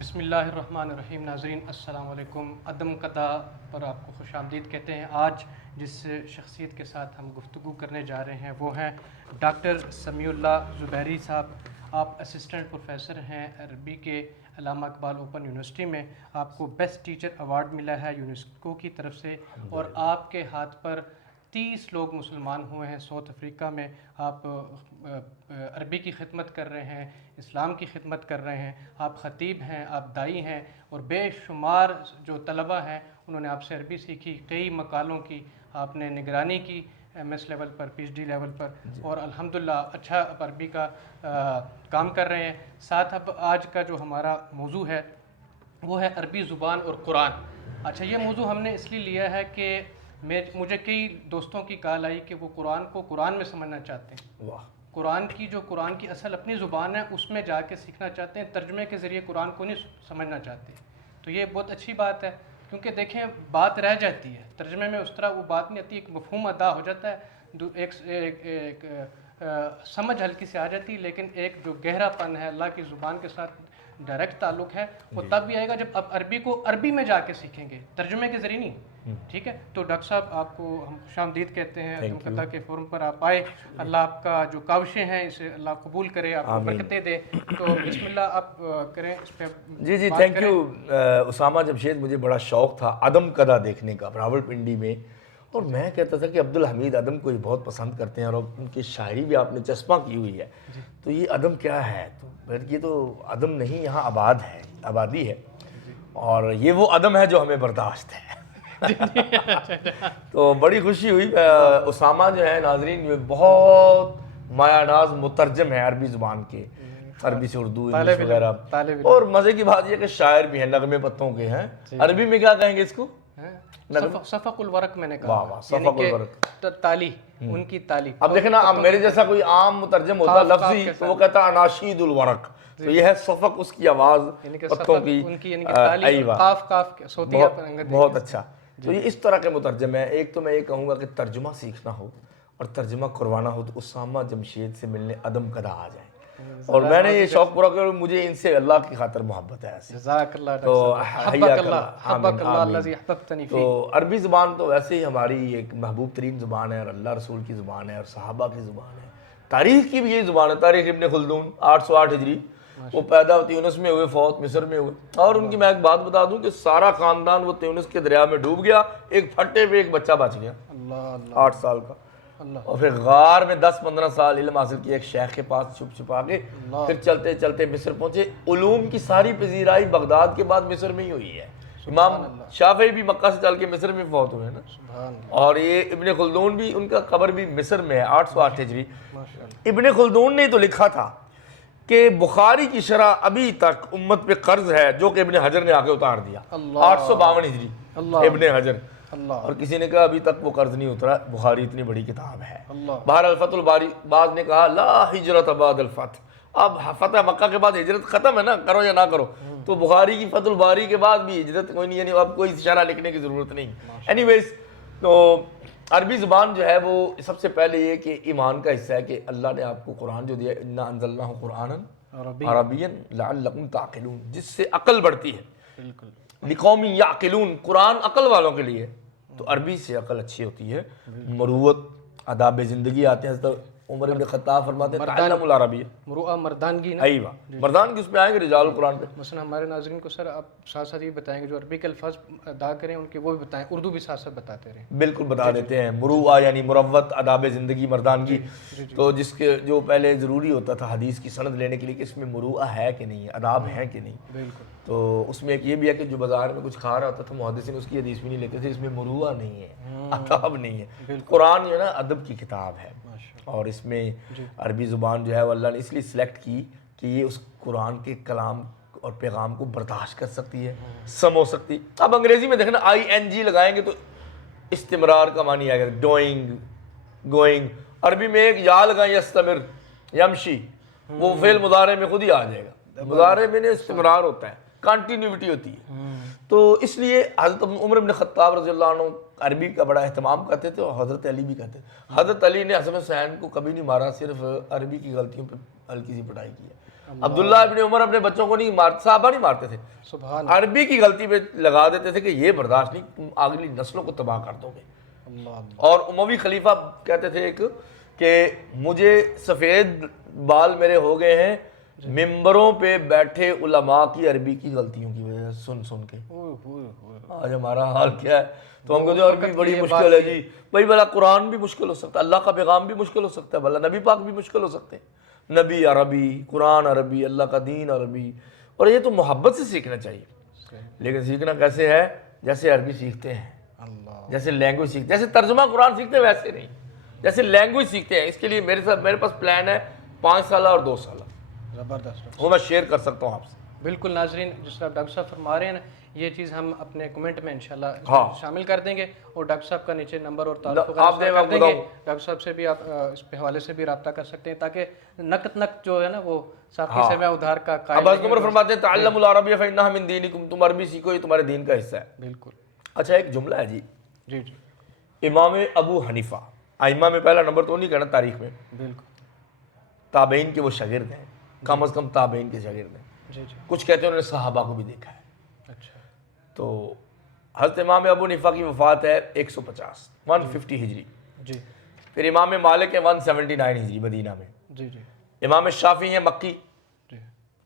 بسم اللہ الرحمن الرحیم۔ ناظرین السلام علیکم۔ عدم قطع پر آپ کو خوش آمدید کہتے ہیں۔ آج جس شخصیت کے ساتھ ہم گفتگو کرنے جا رہے ہیں وہ ہیں ڈاکٹر سمیع اللہ زبیری صاحب۔ آپ اسسٹنٹ پروفیسر ہیں عربی کے علامہ اقبال اوپن یونیورسٹی میں۔ آپ کو بیسٹ ٹیچر ایوارڈ ملا ہے یونیسکو کی طرف سے، اور آپ کے ہاتھ پر 30 لوگ مسلمان ہوئے ہیں ساؤتھ افریقہ میں۔ آپ عربی کی خدمت کر رہے ہیں، اسلام کی خدمت کر رہے ہیں، آپ خطیب ہیں، آپ دائی ہیں، اور بے شمار جو طلبہ ہیں انہوں نے آپ سے عربی سیکھی۔ کئی مقالوں کی آپ نے نگرانی کی ایم ایس لیول پر، پی ایچ ڈی لیول پر، اور الحمدللہ اچھا عربی کا کام کر رہے ہیں۔ ساتھ اب آج کا جو ہمارا موضوع ہے وہ ہے عربی زبان اور قرآن۔ اچھا، یہ موضوع ہم نے اس لیے لیا ہے کہ مجھے کئی دوستوں کی کال آئی کہ وہ قرآن کو قرآن میں سمجھنا چاہتے ہیں، قرآن کی اصل اپنی زبان ہے اس میں جا کے سیکھنا چاہتے ہیں، ترجمے کے ذریعے قرآن کو نہیں سمجھنا چاہتے۔ تو یہ بہت اچھی بات ہے، کیونکہ دیکھیں بات رہ جاتی ہے ترجمے میں، اس طرح وہ بات نہیں آتی، ایک مفہوم ادا ہو جاتا ہے، ایک سمجھ ہلکی سے آ جاتی ہے، لیکن ایک جو گہرا پن ہے اللہ کی زبان کے ساتھ ڈائریکٹ تعلق ہے وہ تب بھی آئے گا جب آپ عربی کو عربی میں جا کے سیکھیں گے، ترجمے کے ذریعے نہیں۔ ٹھیک ہے، تو ڈاکٹر صاحب آپ کو ہم خوش آمدید کہتے ہیں، عدم قطع کے فورم پر آپ آئے۔ اللہ آپ کا جو کاوشیں ہیں اسے اللہ قبول کرے، آپ کو برکتیں دے۔ تو بسم اللہ آپ کریں اس پہ۔ جی تھینک یو اسامہ جمشید۔ مجھے بڑا شوق تھا عدم قطع دیکھنے کا راولپنڈی میں، اور میں کہتا تھا کہ عبدالحمید عدم کو ہی بہت پسند کرتے ہیں، اور ان کی شاعری بھی آپ نے چسپاں کی ہوئی ہے، تو یہ عدم کیا ہے؟ تو یہ تو عدم نہیں، یہاں آباد ہے، آبادی ہے، اور یہ وہ عدم ہے جو ہمیں برداشت ہے۔ تو بڑی خوشی ہوئی۔ اسامہ جو ہے ناظرین بہت مایا ناز مترجم ہے عربی زبان کے، عربی سے اردو انگلش وغیرہ، اور مزے کی بات یہ کہ شاعر بھی ہیں، نغمے پتوں کے ہیں۔ عربی میں کیا کہیں گے اس کو؟ صفق الورق میں نے کہا، واہ واہ، صفق الورق، تالی، ان کی تالی۔ اب دیکھیں نا، اب میرے جیسا کوئی عام مترجم ہوتا لفظی تو وہ کہتا اناشید الورق، تو یہ ہے صفق، اس کی آواز پتوں کی، بہت اچھا۔ تو یہ اس طرح کے مترجم ہے۔ ایک تو میں یہ کہوں گا کہ ترجمہ سیکھنا ہو اور ترجمہ کروانا ہو تو اسامہ جمشید سے ملنے عدم قطع آ جائیں، اور میں نے یہ شوق پورا کیا، مجھے ان سے اللہ کی خاطر محبت ہے ایسی۔ جزاک اللہ، تو حبک اللہ الذی احببتنی فیہ۔ تو عربی زبان تو ویسے ہی ہماری ایک محبوب ترین زبان ہے، اور اللہ رسول کی زبان ہے، اور صحابہ کی زبان ہے، تاریخ کی بھی یہی زبان ہے۔ تاریخ ابن خلدون 808 ہجری، وہ پیدا تیونس میں ہوئے، فوت مصر میں ہوئے، اور ان کی میں ایک بات بتا دوں کہ سارا خاندان وہ تیونس کے دریا میں ڈوب گیا، ایک پھٹے پہ ایک بچہ بچ گیا 8 سال کا، اور پھر غار میں 10-15 سال علم حاصل کیا ایک شیخ کے پاس چھپ چھپا کے، پھر چلتے چلتے مصر پہنچے۔ علوم کی ساری پذیرائی بغداد کے بعد مصر میں ہی ہوئی ہے۔ امام شافعی بھی مکہ سے چل کے مصر میں فوت ہوئے نا، اور یہ ابن خلدون بھی، ان کا قبر بھی مصر میں ہے 808 ہجری۔ ابن خلدون نے تو لکھا تھا کہ بخاری کی شرح ابھی تک امت پہ قرض ہے، جو کہ ابن حجر نے آگے اتار دیا 852 ہجری، ابن حجر، اور کسی نے کہا ابھی تک وہ قرض نہیں اترا، بخاری اتنی بڑی کتاب ہے۔ بہرحال فتح الباری، بعض نے کہا لا ہجرت بعد الفتح، اب فتح مکہ کے بعد ہجرت ختم ہے نا، کرو یا نہ کرو، تو بخاری کی فتح الباری کے بعد بھی ہجرت کوئی نہیں، یعنی اب کوئی شرح لکھنے کی ضرورت نہیں۔ اینی ویز، تو عربی زبان جو ہے وہ سب سے پہلے یہ کہ ایمان کا حصہ ہے کہ اللہ نے آپ کو قرآن جو دیا، انا انزلناہ قرآنا عربیا لعلکم تعقلون، جس سے عقل بڑھتی ہے، لقوم یعقلون، قرآن عقل والوں کے لیے، تو عربی سے عقل اچھی ہوتی ہے، مروت، آداب زندگی آتے ہیں۔ حضرت عمر بن خطاب فرماتے ہیں تعلم العربیہ، مروءہ مردانگی نا، ایوہ مردان اس میں آئیں گے رجال القرآن پہ۔ مثلا ہمارے ناظرین کو سر آپ ساتھ ساتھ یہ بتائیں گے جو عربی کے الفاظ ادا کریں ان کے وہ بھی بتائیں، اردو بھی ساتھ ساتھ بتاتے رہیں۔ بالکل بتا دیتے ہیں۔ مروءہ یعنی مروت، آداب زندگی، مردانگی، تو جس کے جو پہلے ضروری ہوتا تھا حدیث کی سند لینے کے لیے کہ اس میں مروءہ ہے کہ نہیں، آداب ہے کہ نہیں، بالکل، تو اس میں ایک یہ بھی ہے کہ جو بازار میں کچھ کھا رہا ہوتا تھا محدثین اس کی حدیث بھی نہیں لیتے تھے، اس میں مروءہ نہیں ہے، آداب نہیں ہے۔ قرآن جو ہے نا ادب کی کتاب ہے، اور اس میں عربی زبان جو ہے وہ اللہ نے اس لیے سلیکٹ کی کہ یہ اس قرآن کے کلام اور پیغام کو برداشت کر سکتی ہے، سمجھ سکتی۔ اب انگریزی میں دیکھنا ING لگائیں گے تو استمرار کا معنی آئے گا، ڈوئنگ، گوئنگ۔ عربی میں ایک یا لگائیں، یستمر، یمشی، وہ فعل مضارع میں خود ہی آ جائے گا، مضارع میں استمرار ہوتا ہے، کنٹینیوٹی ہوتی ہے۔ تو اس لیے حضرت عمر بن خطاب رضی اللہ عنہ عربی کا بڑا اہتمام کرتے تھے، اور حضرت علی بھی کرتے تھے۔ حضرت علی نے حسن حسین کو کبھی نہیں مارا، صرف عربی کی غلطیوں پہ ہلکی سی پٹائی کی ہے۔ عبداللہ ابن عمر اپنے بچوں کو نہیں مارتے، صحابہ نہیں مارتے تھے، سبحان عربی کی غلطی پہ لگا دیتے تھے کہ یہ برداشت نہیں، تم اگلی نسلوں کو تباہ کر دو گے۔ اللہ، اور اموی خلیفہ کہتے تھے ایک کہ مجھے سفید بال میرے ہو گئے ہیں ممبروں پہ بیٹھے علماء کی عربی کی غلطیوں کی وجہ سے سن کے۔ آج ہمارا حال کیا ہے؟ تو ہم کہتے ہیں عربی بڑی مشکل ہے جی، بھائی بھلا قرآن بھی مشکل ہو سکتا ہے، اللہ کا پیغام بھی مشکل ہو سکتا ہے، بھلا نبی پاک بھی مشکل ہو سکتے ہیں، نبی عربی، قرآن عربی، اللہ کا دین عربی، اور یہ تو محبت سے سیکھنا چاہیے۔ لیکن سیکھنا کیسے ہے؟ جیسے عربی سیکھتے ہیں، جیسے لینگویج سیکھتے ہیں، جیسے ترجمہ قرآن سیکھتے ہیں ویسے نہیں، جیسے لینگویج سیکھتے ہیں۔ اس کے لیے میرے پاس پلان ہے 5 سالہ اور 2 سالہ، زبردست، وہ میں شیئر کر سکتا ہوں آپ سے۔ بالکل ناظرین، جس طرح ڈاکٹر صاحب فرما رہے ہیں نا، یہ چیز ہم اپنے کمنٹ میں انشاءاللہ شامل کر دیں گے، اور ڈاکٹر صاحب کا نیچے نمبر اور تعلق وغیرہ کر دیں گے، ڈاکٹر صاحب سے بھی آپ اس پہ حوالے سے بھی رابطہ کر سکتے ہیں، تاکہ نقط جو ہے نا وہ ساتھی سے میں ادھار کا قائل عباس عمر فرماتے ہیں تعلموا العربیہ فإنہا من دینکم، تم عربی سیکھو، یہ تمہارے دین کا حصہ ہے۔ بالکل۔ اچھا ایک جملہ ہے جی، جی جی امام ابو حنیفہ، ائمہ میں پہلا نمبر تو نہیں کہنا تاریخ میں، بالکل، تابعین کے وہ شاگرد ہیں، کم از کم تابعین کے شاگرد ہیں، جی جی، کچھ کہتے ہیں انہوں نے صحابہ کو بھی دیکھا ہے۔ اچھا، تو حضرت امام ابو حنیفہ کی وفات ہے 150 ہجری، جی پھر امام مالک ہے 179 ہجری مدینہ میں، جی جی امام شافعی ہیں مکی جی،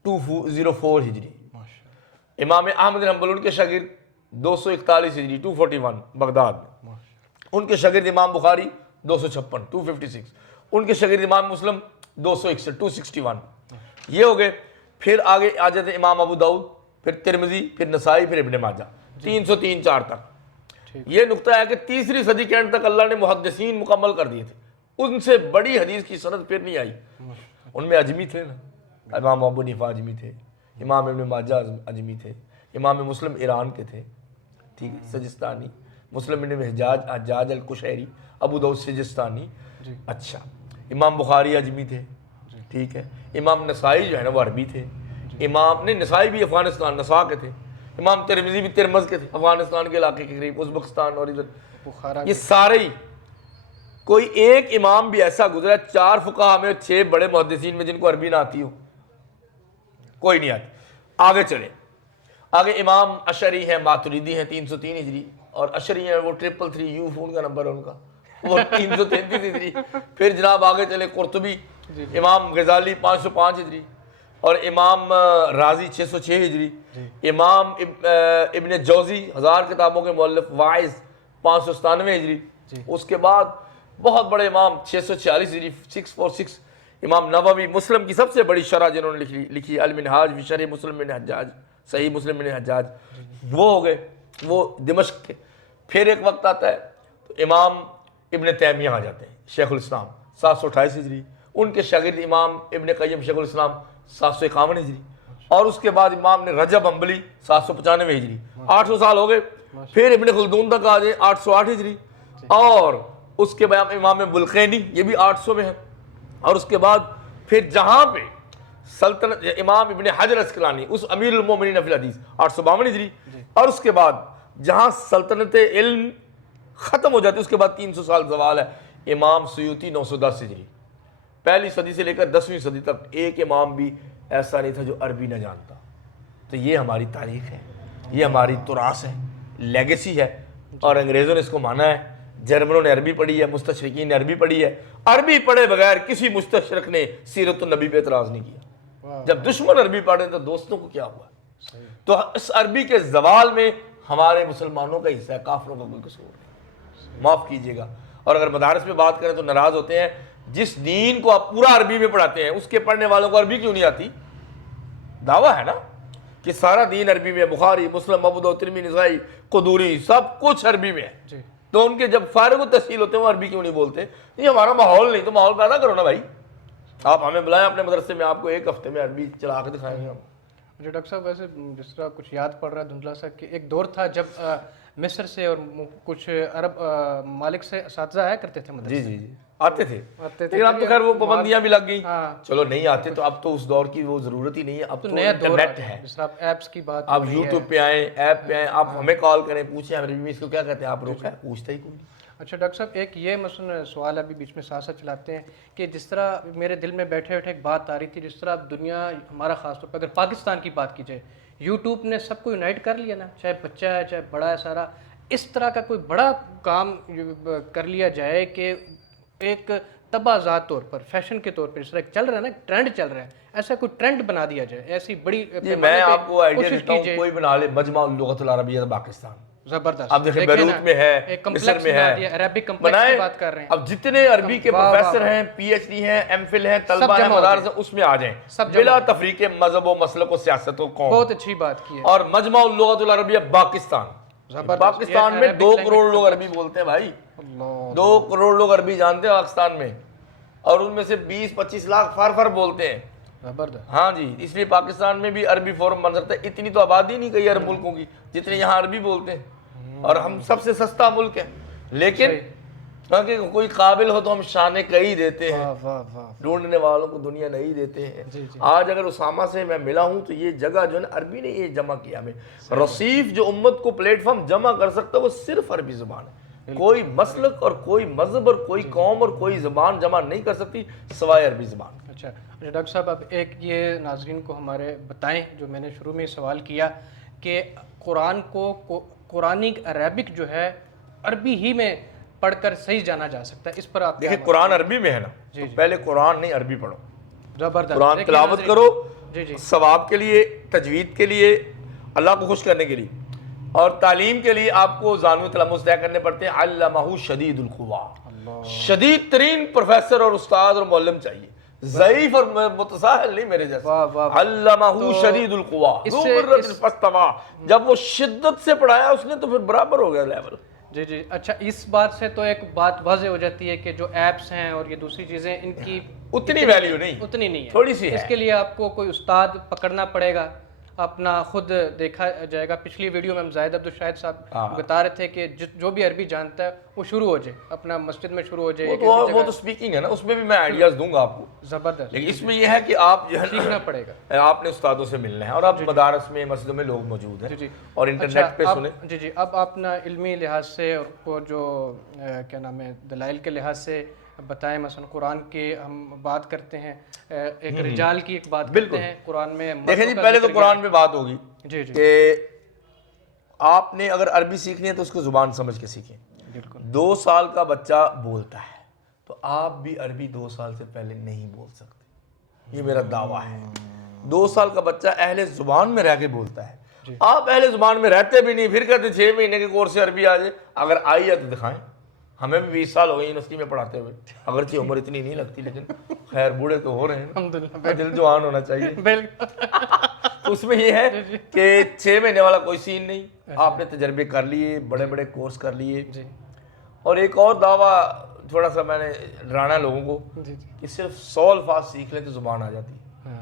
204 ہجری، ماشاء اللہ، امام احمد بن حنبل ان کے شاگرد 241 ہجری 241 بغداد میں، ان کے شاگرد امام بخاری 256 256، ان کے شاگرد امام مسلم 261 261، یہ ہو گئے۔ پھر آگے آ جاتے امام ابو داؤد، پھر ترمذی، پھر نسائی، پھر ابن ماجہ، 303 4 تک۔ یہ نقطہ ہے کہ تیسری صدی کے اینڈ تک اللہ نے محدثین مکمل کر دیے تھے، ان سے بڑی حدیث کی سند پھر نہیں آئی۔ ان میں اجمی تھے نا، امام ابو حنیفہ اجمی تھے، امام ابن ماجہ اجمی تھے، امام مسلم ایران کے تھے، ٹھیک ہے، سجستانی، مسلم بن حجاج القشیری، ابو داؤد سجستانی، اچھا، امام بخاری اجمی تھے، ٹھیک ہے، امام نسائی جو ہے نا وہ عربی تھے، امام نے نسائی بھی افغانستان نسا کے تھے، امام ترمذی بھی ترمز کے تھے، افغانستان کے علاقے کے قریب، ازبکستان اور ادھر، بخارا، یہ سارے ہی، کوئی ایک امام بھی ایسا گزرا 4 فقہاء میں 6 بڑے محدثین میں جن کو عربی نہ آتی ہو، کوئی نہیں آتی۔ آگے چلیں، آگے امام اشعری ہیں، ماتریدی ہیں 303 ہجری، اور اشعری ہیں وہ 333 یو فون کا نمبر ہے ان کا، وہ 333 ہجری۔ پھر جناب آگے چلے قرطبی، امام غزالی 505 ہجری، اور امام رازی 606 ہجری، امام ابن جوزی 1000 کتابوں کے مؤلف واعظ 597 ہجری، اس کے بعد بہت بڑے امام 646 ہجری 646، امام نووی، مسلم کی سب سے بڑی شرح جنہوں نے لکھی المنہاج فی شرح مسلم بن حجاج، صحیح مسلم بن حجاج، وہ ہو گئے، وہ دمشق کے۔ پھر ایک وقت آتا ہے تو امام ابن تیمیہ آ جاتے ہیں، شیخ الاسلام 728 ہجری، ان کے شاگرد امام ابن قیم شیخ الاسلام 751 ہجری، اور اس کے بعد امام نے رجب حنبلی 795 ہجری، 800 سال ہو گئے۔ پھر ابن خلدون تک آ جائیں 808 ہجری، اور اس کے بعد امام بلقینی، یہ بھی 800 میں ہے، اور اس کے بعد پھر جہاں پہ سلطنت امام ابن حجر اسقلانی، اس امیر المومنین فی الحدیث 852 ہجری، اور اس کے بعد جہاں سلطنت علم ختم ہو جاتی ہے اس کے بعد 300 سال زوال ہے، امام سیوطی 910 ہجری۔ پہلی صدی سے لے کر 10ویں صدی تک ایک امام بھی ایسا نہیں تھا جو عربی نہ جانتا۔ تو یہ ہماری تاریخ ہے، یہ ہماری تراث ہے، لیگیسی ہے، اور انگریزوں نے اس کو مانا ہے، جرمنوں نے عربی پڑھی ہے، مستشرقین نے عربی پڑھی ہے، عربی پڑھے بغیر کسی مستشرق نے سیرت النبی پہ اعتراض نہیں کیا۔ جب دشمن عربی پڑھے تو دوستوں کو کیا ہوا؟ تو اس عربی کے زوال میں ہمارے مسلمانوں کا حصہ ہے، کافروں کا کوئی قصور نہیں، معاف کیجیے گا۔ اور اگر مدارس میں بات کریں تو ناراض ہوتے ہیں، جس دین کو آپ پورا عربی میں پڑھاتے ہیں اس کے پڑھنے والوں کو عربی کیوں نہیں آتی؟ دعویٰ ہے نا کہ سارا دین عربی میں، بخاری، مسلم، ابو داؤد، ترمذی، نسائی، قدوری، سب کچھ عربی میں ہے، تو ان کے جب فارغ التحصیل ہوتے ہیں وہ عربی کیوں نہیں بولتے؟ یہ ہمارا ماحول نہیں، تو ماحول پیدا کرو نا بھائی، آپ ہمیں بلائیں اپنے مدرسے میں، آپ کو ایک ہفتے میں عربی چلا کے دکھائیں گے ہم۔ جو ڈاکٹر صاحب ویسے جس طرح کچھ یاد پڑ رہا ہے دھندلا سا کہ ایک دور تھا جب مصر سے اور کچھ عرب مالک سے اساتذہ آیا کرتے تھے مدرسے، جی آتے تھے، لیکن اب تو خیر وہ پابندیاں بھی لگ گئیں، چلو نہیں آتے تو اب تو اس دور کی وہ ضرورت ہی نہیں ہے، اب تو نیا دور انٹرنیٹ ہے، جس طرح آپ ایپس کی بات، آپ یوٹیوب پہ آئیں، ایپ پہ آئیں، آپ ہمیں کال کریں، پوچھیں عربی میں اس کو کیا کہتے ہیں، آپ روکا ہے، پوچھتا ہی کوئی نہیں۔ اچھا ڈاکٹر صاحب، ایک یہ مثلا سوال ابھی بیچ میں ساتھ ساتھ چلاتے ہیں کہ جس طرح میرے دل میں بیٹھے بیٹھے ایک بات آ رہی تھی، جس طرح دنیا ہمارا خاص طور پہ اگر پاکستان کی بات کی جائے، یوٹیوب نے سب کو یونائٹ کر لیا نا، چاہے بچہ ہے چاہے بڑا ہے سارا، اس طرح کا کوئی بڑا کام کر لیا جائے کہ ایک تبازات طور پر، فیشن کے طور پر جس طرح چل رہا ہے نا، ٹرینڈ چل رہا ہے، ایسا کوئی ٹرینڈ بنا دیا جائے، ایسی بڑی جی میں آپ کو آئیڈیا دیتا ہوں، کوئی بنا لے مجمع اللغت العربیہ پاکستان، زبردست، اب دیکھیں بیروت میں ہے، مصر میں ہے، عربک کمپلیکس کی بات کر رہے ہیں، اب جتنے عربی کے پروفیسر ہیں، پی ایچ ڈی ہیں، ایم فل ہیں، طلبہ ہیں، مدارس ہیں، اس میں آ جائیں بلا تفریق مذہب و مسلک و سیاست و قوم. بہت اچھی بات کی ہے. اور مجمع اللغت العربیہ پاکستان، پاکستان میں 2 کروڑ لوگ عربی بولتے ہیں بھائی، 2 کروڑ لوگ عربی جانتے ہیں پاکستان میں، اور ان میں سے 20-25 لاکھ فر بولتے ہیں. ہاں جی، اس لیے پاکستان میں بھی عربی فورم بن سکتا ہے. اتنی تو آبادی نہیں کئی عرب ملکوں کی جتنے یہاں عربی بولتے ہیں، اور ہم سب سے سستا ملک ہے. لیکن اگر کوئی قابل ہو تو ہم شانے کئی دیتے ہیں، ڈھونڈنے والوں کو دنیا نہیں دیتے ہیں. آج اگر اسامہ سے میں ملا ہوں تو یہ جگہ جو ہے نا عربی نے یہ جمع کیا ہمیں. رصیف جو امت کو پلیٹ فارم جمع کر سکتا ہے وہ صرف عربی زبان ہے. کوئی مسلک اور کوئی مذہب اور کوئی قوم اور کوئی زبان جمع نہیں کر سکتی سوائے عربی زبان. اچھا ڈاکٹر صاحب، اب ایک یہ ناظرین کو ہمارے بتائیں جو میں نے شروع میں سوال کیا کہ قرآن کو قرآنی عربک جو ہے عربی ہی میں پڑھ کر صحیح جانا جا سکتا ہے، اس پر آپ دیکھیں قرآن عربی میں ہے نا، تو پہلے قرآن نہیں عربی پڑھو، زبردست قرآن تلاوت کرو ثواب کے لیے، تجوید کے لیے، اللہ کو خوش کرنے کے لیے، اور تعلیم کے لیے آپ کو زانو تلمس طے کرنے پڑتے ہیں. علمہ شدید القوا، شدید ترین پروفیسر اور استاد اور معلم چاہیے، ضعیف اور متساہل نہیں میرے جیسا. علمہ شدید القوا ذو مرۃ فاستویٰ، جب وہ شدت سے پڑھایا اس نے تو پھر برابر ہو گیا لیول. جی اچھا، اس بات سے تو ایک بات واضح ہو جاتی ہے کہ جو ایپس ہیں اور یہ دوسری چیزیں ان کی اتنی ویلیو نہیں، اتنی نہیں ہے، تھوڑی سی ہے. اس کے لیے آپ کو کوئی استاد پکڑنا پڑے گا، اپنا خود دیکھا جائے گا. پچھلی ویڈیو میں ہم زاہد عبدالشاہد صاحب بتا رہے تھے کہ جو بھی عربی جانتا ہے وہ شروع ہو جائے، اپنا مسجد میں شروع ہو جائے. وہ تو سپیکنگ ہے نا، اس میں بھی میں آئیڈیاز دوں گا آپ کو. زبردست. لیکن اس میں یہ ہے کہ آپ جو ہے سیکھنا پڑے گا، آپ نے استادوں سے ملنا ہے، اور اب مدارس میں مسجدوں میں لوگ موجود ہیں اور انٹرنیٹ پہ سنیں. جی اب اپنا علمی لحاظ سے اور جو کیا نام ہے دلائل کے لحاظ سے بتائیں. مثلا قرآن کی ہم بات کرتے ہیں، ایک رجال کی ایک بات کرتے ہیں قرآن میں. دیکھیں جی پہلے تو قرآن میں بات ہوگی کہ آپ نے اگر عربی سیکھنی ہے تو اس کو زبان سمجھ کے سیکھیں. 2 سال کا بچہ بولتا ہے تو آپ بھی عربی 2 سال سے پہلے نہیں بول سکتے، یہ میرا دعویٰ ہے. 2 سال کا بچہ اہل زبان میں رہ کے بولتا ہے، آپ اہل زبان میں رہتے بھی نہیں، پھر کہتے 6 مہینے کے کورس سے عربی آ جائے. اگر آئی ہے تو دکھائیں. ہمیں بھی 20 سال ہو گئے یونیورسٹی میں پڑھاتے ہوئے، اگرچہ عمر اتنی نہیں لگتی لیکن خیر بوڑھے تو ہو رہے ہیں، الحمدللہ دل جوان ہونا چاہیے. تو اس میں یہ ہے کہ 6 مہینے والا کوئی سین نہیں، آپ نے تجربے کر لیے، بڑے بڑے کورس کر لیے. اور ایک اور دعویٰ تھوڑا سا میں نے ڈرانا لوگوں کو کہ صرف 100 الفاظ سیکھ لیں تو زبان آ جاتی ہے.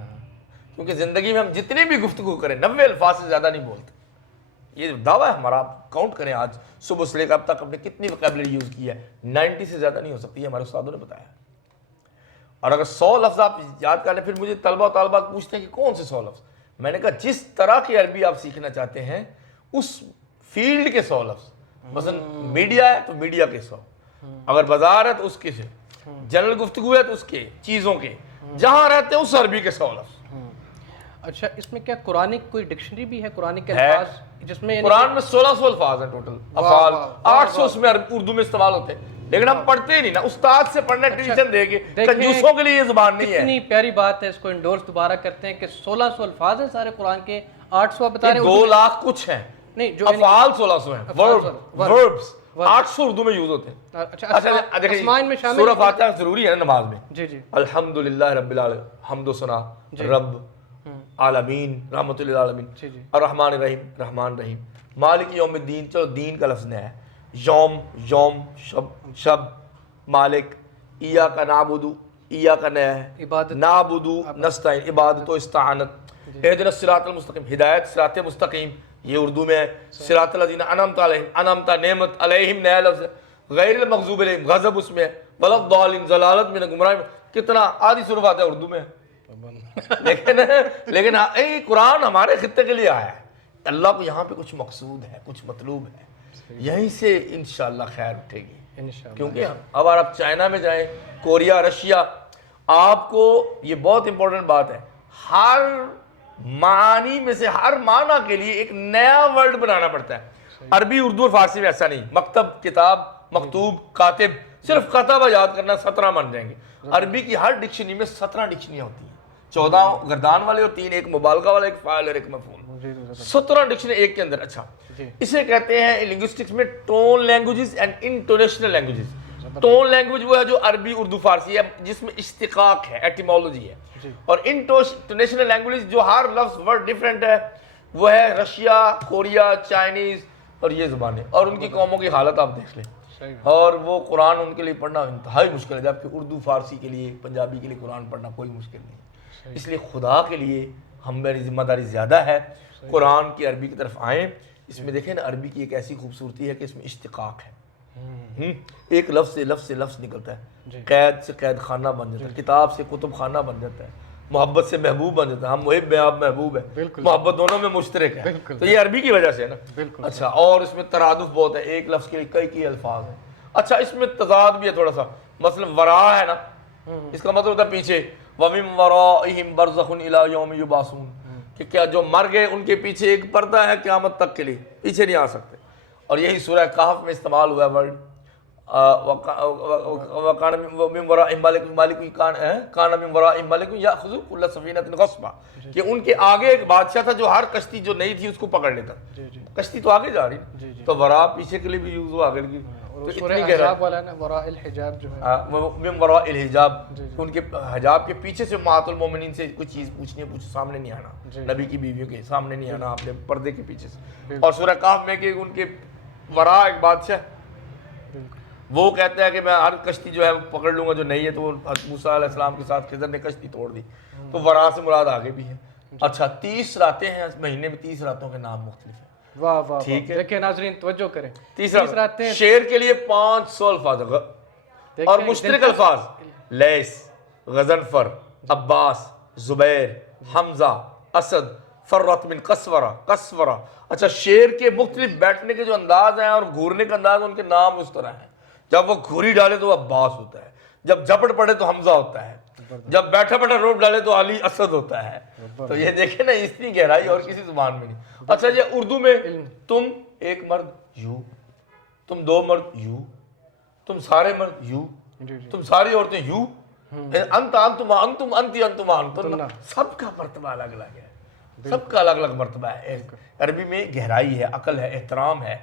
کیونکہ زندگی میں ہم جتنی بھی گفتگو کریں 90 الفاظ سے زیادہ نہیں بولتے. یہ دعویٰ ہے ہمارا، آپ کاؤنٹ کریں آج صبح سے لے کر اب تک ہم نے کتنی وکیبلری یوز کی ہے، 90 سے زیادہ نہیں ہو سکتی، ہمارے استادوں نے بتایا. اور اگر 100 لفظ آپ یاد کر لیں، پھر مجھے طلبہ و طالبات پوچھتے ہیں کہ کون سے 100 لفظ. میں نے کہا جس طرح کی عربی آپ سیکھنا چاہتے ہیں اس فیلڈ کے 100 لفظ. مثلا میڈیا ہے تو میڈیا کے 100، اگر بازار ہے تو اس کے سے، جنرل گفتگو ہے تو اس کے، چیزوں کے، جہاں رہتے ہیں اس عربی کے 100 لفظ. اچھا اس میں کیا قرآنک کوئی ڈکشنری بھی ہے قرآنک کے الفاظ جس میں؟ قرآن میں 1600 الفاظ ہیں ٹوٹل افعال، 800 اس میں اردو میں استعمال ہوتے ہیں، لیکن ہم پڑھتے ہی نہیں نا. استاد سے پڑھنا ٹیوشن دے کے، کنجوسوں کے لیے یہ زبان نہیں ہے. اتنی پیاری بات ہے، اس کو انڈورس دوبارہ کرتے ہیں کہ 1600 الفاظ ہیں سارے قرآن کے، 800 بتا رہے ہیں 2 لاکھ کچھ ہیں. نہیں جو افعال 1600 ہیں، وربز 800 اردو میں یوز ہوتے ہیں. اچھا دیکھیں سورہ فاتحہ ضروری ہے نا نماز میں. جی الحمدللہ رب العالمین، حمد و ثنا رب عالمین، رحمت للعالمین، الرحمن الرحیم، رحمان رحیم، مالک یوم الدین. چلو دین کا لفظ نیا ہے. یوم شب مالک، ایاک نعبد، ایاک نیا ہے، نعبد نستعین، عبادت و استعانت، اہدنا الصراط المستقیم، ہدایت صراط مستقیم، یہ اردو میں ہے. صراط الذین انعمت علیہم، انعمت نعمت علیہم نیا لفظ ہے. غیر المغضوب علیہم غضب اس میں ہے، ولا الضالین ضلالت میں گمراہ. کتنا آدھی سورہ فاتحہ اردو میں ہے. لیکن قرآن ہمارے خطے کے لیے آیا ہے. اللہ کو یہاں پہ کچھ مقصود ہے، کچھ مطلوب ہے، یہیں سے انشاءاللہ خیر اٹھے گی. انشاءاللہ۔ کیونکہ اب اگر آپ چائنا میں جائیں، کوریا، رشیا، آپ کو یہ بہت امپورٹنٹ بات ہے، ہر معنی میں سے ہر معنی کے لیے ایک نیا ورڈ بنانا پڑتا ہے۔ عربی، اردو اور فارسی میں ایسا نہیں، مکتب، کتاب، مکتوب، کاتب، صرف کتابہ یاد کرنا 17 بن جائیں گے۔ عربی کی ہر ڈکشنری میں 17 ڈکشنریاں ہوتی ہیں، 14 گردان والے اور 3 ایک مبالغہ والا، ایک فاعل اور ایک مفعول، 17 ڈکشنری ایک کے اندر۔ اچھا، اسے کہتے ہیں لنگوسٹکس میں tone languages and intonational languages. Tone language وہ ہے جو عربی، اردو، فارسی ہے، جس میں اشتقاق ہے، ایٹیمالوجی ہے، اور انٹونیشنل لینگویج جو ہر لفظ ورڈ ڈیفرنٹ ہے، وہ ہے رشیا، کوریا، چائنیز اور یہ زبانیں، اور ان کی قوموں کی حالت آپ دیکھ لیں، اور وہ قرآن ان کے لیے پڑھنا انتہائی مشکل ہے، جبکہ اردو، فارسی کے لیے، پنجابی کے لیے قرآن پڑھنا کوئی مشکل نہیں۔ اس لیے خدا کے لیے ہماری ذمہ داری زیادہ ہے، قرآن کی عربی کی طرف آئیں۔ اس میں دیکھیں نا، عربی کی ایک ایسی خوبصورتی ہے کہ اس میں اشتقاق ہے، ایک لفظ سے لفظ نکلتا ہے، قید سے قید خانہ بن جاتا ہے، کتاب سے کتب خانہ بن جاتا ہے، محبت سے محبوب بن جاتا ہے، ہم محب ہیں، آپ محبوب ہیں، محبت دونوں میں مشترک ہے، تو یہ عربی کی وجہ سے ہے نا۔ اچھا، اور اس میں ترادف بہت ہے، ایک لفظ کے لیے کئی الفاظ ہیں۔ اچھا، اس میں تضاد بھی ہے تھوڑا سا، مثلا ورا ہے نا، اس کا مطلب ہوتا ہے پیچھے، وَمِن وَرَائِهِمْ بَرْزَخٌ إِلَىٰ يَوْمِ يُبْعَثُونَ، کہ کیا جو مر گئے ان کے پیچھے ایک پردہ ہے قیامت تک کے لیے، پیچھے نہیں آ سکتے۔ اور یہی سورہ کہف میں استعمال ہوا ہے ورڈ وَكَانَ مِن وَرَائِهِمْ مَلِكٌ كَانَ مِن وَرَائِهِمْ مَلِكٌ يَأْخُذُ كُلَّ سَفِينَةٍ غَصْبًا، کہ ان کے آگے ایک بادشاہ تھا جو ہر کشتی جو نئی تھی اس کو پکڑ لیتا، کشتی تو آگے جا رہی، تو ورا پیچھے کے لیے بھی یوز ہوا، آگے کی، تو اتنی حجاب والا نا، وراء الحجاب جو ہے، من وراء الحجاب، ان کے حجاب کے پیچھے سے امہات المومنین سے کوئی چیز پوچھنی ہے، سامنے نہیں آنا، نبی کی بیویوں کے سامنے نہیں آنا، آپ نے پردے کے پیچھے سے۔ اور سورہ کہف میں کہ ان کے ورا ایک بادشاہ، وہ کہتا ہے کہ میں ہر کشتی جو ہے پکڑ لوں گا جو نہیں ہے، تو وہ موسیٰ علیہ السلام کے ساتھ خضر نے کشتی توڑ دی، تو ورا سے مراد آگے بھی ہے۔ اچھا، 30 راتیں ہیں، اس مہینے میں 30 راتوں کے نام مختلف ہیں۔ واہ واہ، ٹھیک ہے، دیکھیں ناظرین توجہ کریں، 30 راتیں، شیر کے لیے 500 الفاظ اور مشترک الفاظ، لیس، غضنفر، عباس، زبیر، حمزہ، اسد، فرت من قسورہ۔ اچھا، شیر کے مختلف بیٹھنے کے جو انداز ہیں اور گھورنے کا انداز، ان کے نام اس طرح ہیں، جب وہ گھوری ڈالے تو عباس ہوتا ہے، جب جھپٹ پڑے تو حمزہ ہوتا ہے، جب بیٹھا روپ ڈالے تو علی اسد ہوتا ہے۔ تو یہ دیکھیں نا، اتنی گہرائی اور کسی زبان میں نہیں۔ اچھا، یہ اردو میں تم ایک مرد یوں، تم 2 مرد یوں، تم سارے مرد یوں، تم ساری عورتیں یوں، انت انتما انتم انتی انتما انتم، سب کا مرتبہ الگ الگ ہے، سب کا الگ الگ مرتبہ ہے۔ عربی میں گہرائی ہے، عقل ہے، احترام ہے،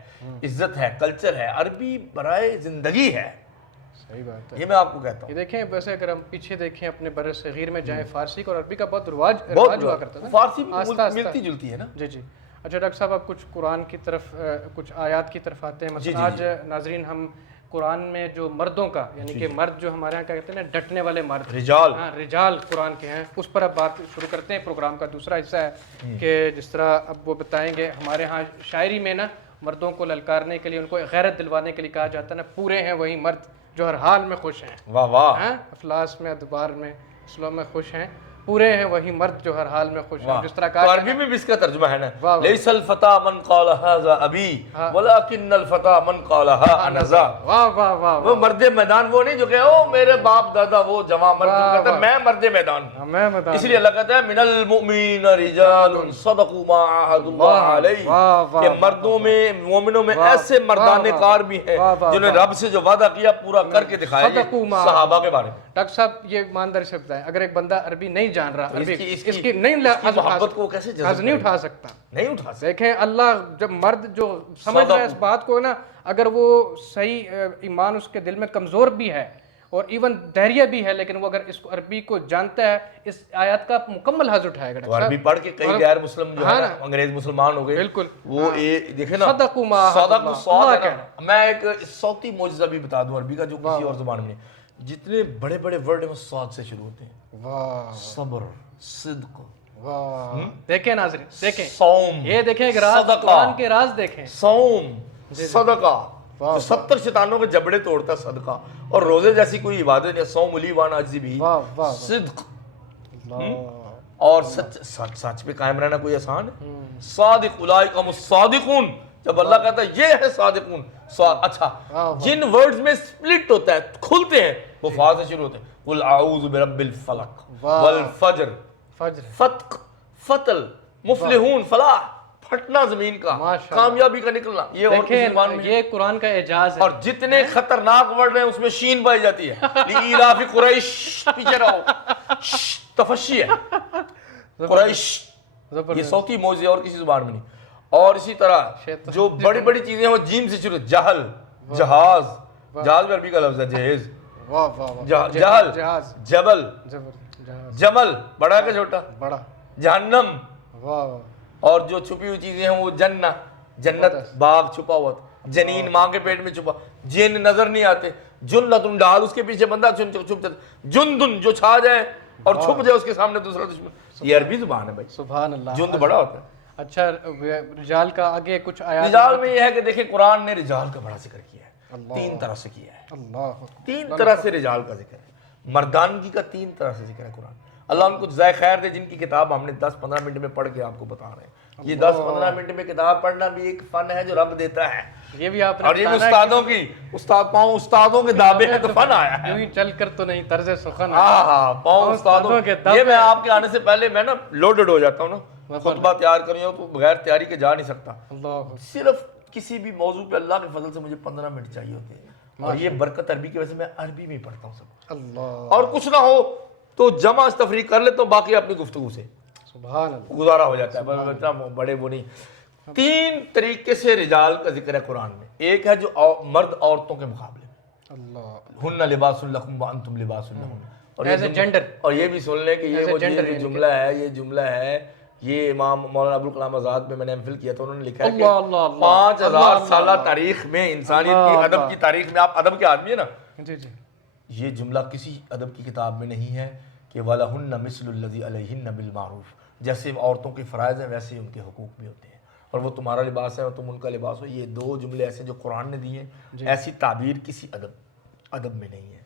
عزت ہے، کلچر ہے، عربی برائے زندگی ہے۔ صحیح بات ہے، یہ میں آپ کو کہتا ہوں۔ یہ دیکھیں، ویسے اگر ہم پیچھے دیکھیں اپنے بر صغیر میں جائیں، فارسی اور عربی کا بہت رواج ہوا کرتا تھا، فارسی ملتی جلتی ہے نا۔ جی جی۔ اچھا ڈاکٹر صاحب، اب کچھ قرآن کی طرف، کچھ آیات کی طرف آتے ہیں۔ مثلا آج ناظرین ہم قرآن میں جو مردوں کا، یعنی کہ مرد جو ہمارے یہاں کیا کہتے ہیں نا، ڈٹنے والے مرد، رجال، ہاں رجال قرآن کے ہیں، اس پر اب بات شروع کرتے ہیں۔ پروگرام کا دوسرا حصہ ہے کہ جس طرح اب وہ بتائیں گے، ہمارے ہاں شاعری میں نا مردوں کو للکارنے کے لیے، ان کو غیرت دلوانے کے لیے کہا جاتا ہے نا، پورے ہیں وہی مرد جو ہر حال میں خوش ہیں۔ واہ واہ، افلاس میں، ادبار میں، اسلام میں خوش ہیں، پورے ہیں وہی مرد جو ہر حال میں خوش ہیں، جس طرح کہا۔ عربی میں بھی اس کا ترجمہ ہے نا، لیس الفتى من قال هذا ابی ولكن الفتى من قال ها انا ذا۔ واہ واہ واہ، وہ مرد میدان وہ نہیں جو کہ او میرے باپ دادا، وہ جوان مرد جو کہتا ہے میں مرد میدان ہوں۔ اس لیے اللہ کہتا ہے من المؤمنین رجال صدقوا ما عاهدوا الله علیہ، کہ مردوں میں، مومنوں میں ایسے مردان کار بھی ہیں جنہوں نے رب سے جو وعدہ کیا پورا کر کے دکھایا۔ صحابہ کے بارے میں ڈاکٹر صاحب یہ ایمانداری سے بتائیں، اگر ایک بندہ عربی نہیں جان رہا، عربی اس کی نہیں محبت کو کیسے نہیں اٹھا سکتا، نہیں اٹھا سکتا۔ دیکھیں اللہ جب مرد جو سمجھ رہا ہے اس بات کو نا، اگر وہ صحیح ایمان اس کے دل میں کمزور بھی ہے اور ایون دہریہ بھی ہے، لیکن وہ اگر اس کو عربی کو جانتا ہے، اس آیات کا مکمل حظ اٹھائے گا۔ تو عربی پڑھ کے کئی غیر مسلم جو ہے انگریز مسلمان ہو گئے، بالکل وہ دیکھیں نا، میں ایک صوتی معجزہ بھی بتا دوں عربی کا جو کسی اور زبان میں، جتنے بڑے بڑے ورڈ ہیں وہ صاد سے شروع ہوتے ہیں۔ واہ، صبر، صدق، واہ، دیکھیں ناظرین، دیکھیں صوم، یہ دیکھیں ایک راز، قرآن کے راز دیکھیں، صوم، صدقہ، جو 70 شیطانوں کے جبڑے توڑتا ہے صدقہ، اور روزے جیسی کوئی عبادت نہیں، صوم لی وانا عجزی بھی، صدق، اور سچ پہ قائم رہنا کوئی آسان ہے؟ صادق اولئک هم الصادقون، جب اللہ کہتا ہے یہ ہے صادقون، اچھا جن ورڈز میں سپلٹ ہوتا ہے کھلتے ہیں وہ فا سے شروع ہوتے ہیں قل اعوذ برب الفلق والفجر فتق فتل مفلحون فلاح پھٹنا زمین کا کامیابی کا نکلنا یہ اور کسی زبان میں یہ قرآن کا اعجاز ہے. اور جتنے خطرناک ورڈ ہیں اس میں شین پائی جاتی ہے لإیلاف قریش پیچھے رہو تفشی ہے قریش یہ صوتی موضوع اور کسی زبان میں نہیں. اور اسی طرح جو بڑی بڑی چیزیں ہیں جیم سے شروع جہل جہاز جہاز میں عربی کا لفظ ہے جہیز جہل جبل جمل بڑا کہ چھوٹا بڑا جہنم اور جو چھپی ہوئی چیزیں ہیں وہ جنت باغ چھپا ہوا تھا جنین ماں کے پیٹ میں چھپا جن نظر نہیں آتے جنتن ڈال اس کے پیچھے بندہ چھپ جاتا جندن جو چھا جائے اور چھپ جائے اس کے سامنے دوسرا دشمن. یہ عربی زبان ہے بھائی سبحان اللہ. جند بڑا ہوتا ہے. اچھا رجال کا آگے کچھ آیات رجال میں یہ ہے کہ دیکھیں قرآن نے رجال کا بڑا ذکر کیا ہے تین طرح سے کیا ہے اللہ تین طرح سے رجال کا ذکر ہے مردانگی کا تین طرح سے ذکر ہے قرآن. اللہ ان کو جزائے خیر دے جن کی کتاب ہم نے 10-15 منٹ میں پڑھ کے آپ کو بتا رہے ہیں. یہ 10-15 منٹ میں کتاب پڑھنا بھی ایک فن ہے جو رب دیتا ہے. یہ بھی آپ نے اور یہ استادوں کی استادوں کے دعوے ہیں تو فن آیا ہے. یوں ہی چل کر تو نہیں طرز سخن. ہاں پاؤں استادوں کے. یہ میں آپ کے آنے سے پہلے میں نا لوڈڈ ہو جاتا ہوں نا خطبہ تیار کر رہی ہوں تو بغیر تیاری کے جا نہیں سکتا. صرف کسی بھی موضوع پہ اللہ کے فضل سے مجھے 15 منٹ چاہیے ہوتے ہیں اور یہ برکت عربی کی وجہ سے میں عربی میں پڑھتا ہوں سب. اللہ اور کچھ نہ ہو تو جمع تفریح کر لیتا ہوں باقی اپنی گفتگو سے سبحان اللہ گزارا ہو جاتا ہے. اتنا بڑے وہ نہیں. تین طریقے سے رجال کا ذکر ہے قرآن میں. ایک ہے جو مرد عورتوں کے مقابلے میں اللہ ہن لباس لکم وانتم لباس لہن. اور یہ بھی سن لیں کہ یہ وہ جملہ ہے یہ جملہ ہے یہ امام مولانا ابوالکلام آزاد میں نے محفل کیا تھا انہوں نے لکھا ہے کہ 5000 سالہ تاریخ میں انسانیت کی ادب کی تاریخ میں آپ ادب کے آدمی ہیں نا جی جی یہ جملہ کسی ادب کی کتاب میں نہیں ہے کہ وَلَهُنَّ مِثْلُ الَّذِي عَلَيْهِنَّ بِالْمَعْرُوفِ. جیسے عورتوں کے فرائض ہیں ویسے ہی ان کے حقوق بھی ہوتے ہیں اور وہ تمہارا لباس ہے اور تم ان کا لباس ہو. یہ دو جملے ایسے جو قرآن نے دیے ہیں ایسی تعبیر کسی ادب میں نہیں ہے.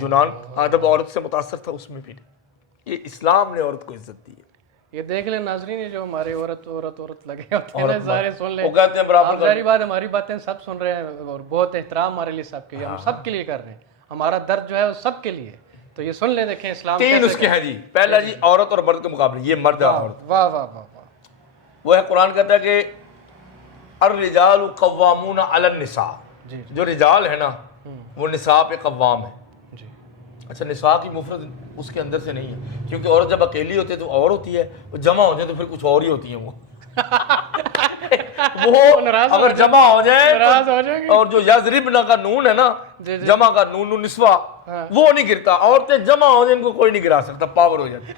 یونان ادب عورت سے متاثر تھا اس میں بھی نہیں. یہ اسلام نے عورت کو عزت دی ہے. یہ دیکھ لیں ناظرین یہ جو ہمارے عورت لگے ہوتے ہیں سارے سن لیں وہ کہتے ہیں برابر ظاہری بات ہماری باتیں سب سن رہے ہیں اور بہت احترام ہمارے لیے سب کے ہم سب کے لیے کر رہے ہیں. ہمارا درد جو ہے وہ سب کے لیے. تو یہ سن لیں دیکھیں اسلام تین اس کے ہیں جی. پہلا جی عورت اور مرد کے مقابلے یہ مرد ہے عورت. واہ واہ واہ واہ. وہ ہے قرآن کہتا ہے کہ الرجال قوامون علی النساء. جو رجال ہے نا وہ نساء پہ قوام ہے. اچھا نساء کی مفرد اس کے اندر سے نہیں ہے کیونکہ عورت جب اکیلی ہوتی ہے تو اور ہوتی ہے وہ جمع ہو جائے تو پھر کچھ اور ہی ہوتی ہیں وہ اگر جمع ہو جائے اور جو یضربن کا نون ہے نا جمع کا نون نسواء وہ نہیں گرتا. عورتیں جمع ہو جائیں ان کو کوئی نہیں گرا سکتا پاور ہو جاتی.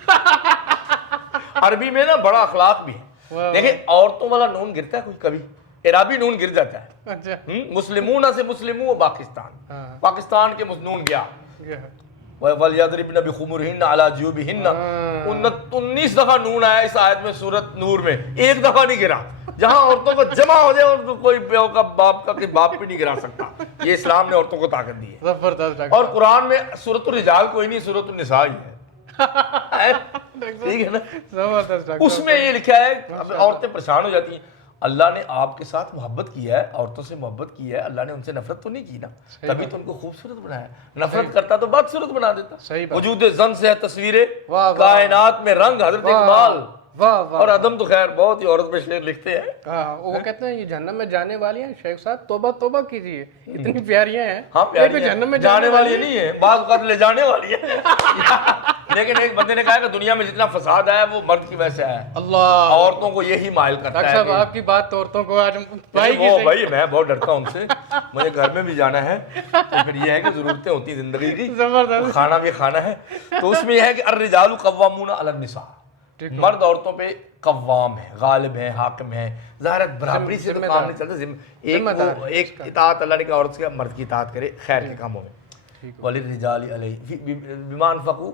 عربی میں نا بڑا اخلاق بھی ہے. دیکھیں عورتوں والا نون گرتا ہے کوئی کبھی عربی نون گر جاتا ہے. مسلمون سے مسلموں پاکستان پاکستان کے نون گیا وَلْيَضْرِبْنَ بِخُمُرِهِنَّ عَلَى جُيُوبِهِنَّ 19 دفعہ نون آیا اس آیت میں سورت نور میں ایک دفعہ نہیں گرا. جہاں عورتوں کو جمع ہو جائے اور کوئی بیوقع باپ کا کہ باپ بھی نہیں گرا سکتا. یہ اسلام نے عورتوں کو طاقت دی ہے. اور قرآن میں سورۃ الرجال کوئی نہیں سورۃ النساء ہی ہے. ٹھیک ہے نا. اس میں یہ لکھا ہے عورتیں پریشان ہو جاتی ہیں. اللہ نے آپ کے ساتھ محبت کیا ہے عورتوں سے محبت کی ہے. اللہ نے ان سے نفرت تو نہیں کی نا تبھی تو ان کو خوبصورت بنایا. نفرت کرتا تو بدصورت بنا دیتا. وجود زن سے ہے تصویریں کائنات میں رنگ حضرت اقبال اور عدم تو خیر بہت ہی عورت میں شعر لکھتے ہیں. وہ کہتے ہیں یہ جہنم میں جانے والی ہیں شیخ صاحب توبہ توبہ کیجیے اتنی پیاریاں ہیں. ہاں پیاری جہنم میں جانے والی نہیں ہے بعض اوقات لے جانے والی ہے. لیکن ایک بندے نے کہا کہ دنیا میں جتنا فساد آیا وہ مرد کی وجہ سے آیا. اللہ عورتوں کو یہی مائل کرتا ہے. ڈاکٹر صاحب آپ کی بات عورتوں کو آج بھائی میں بہت ڈرتا ہوں ان سے. مجھے گھر میں بھی جانا ہے تو پھر یہ ہے کہ ضرورتیں ہوتی ہیں زندگی کی کھانا بھی کھانا ہے. تو اس میں یہ ہے کہ الرجال قوامون علی النساء. مرد عورتوں پہ قوام ہے غالب ہے حاکم ہے. ظاہر برابری سے تو کام نہیں چلتا. ایک اطاعت اللہ نے کہا عورت سے مرد کی اطاعت کرے خیر کے کاموں میں. وَلِلرِّجَالِ عَلَيْهِ بِمَا أَنفَقُوا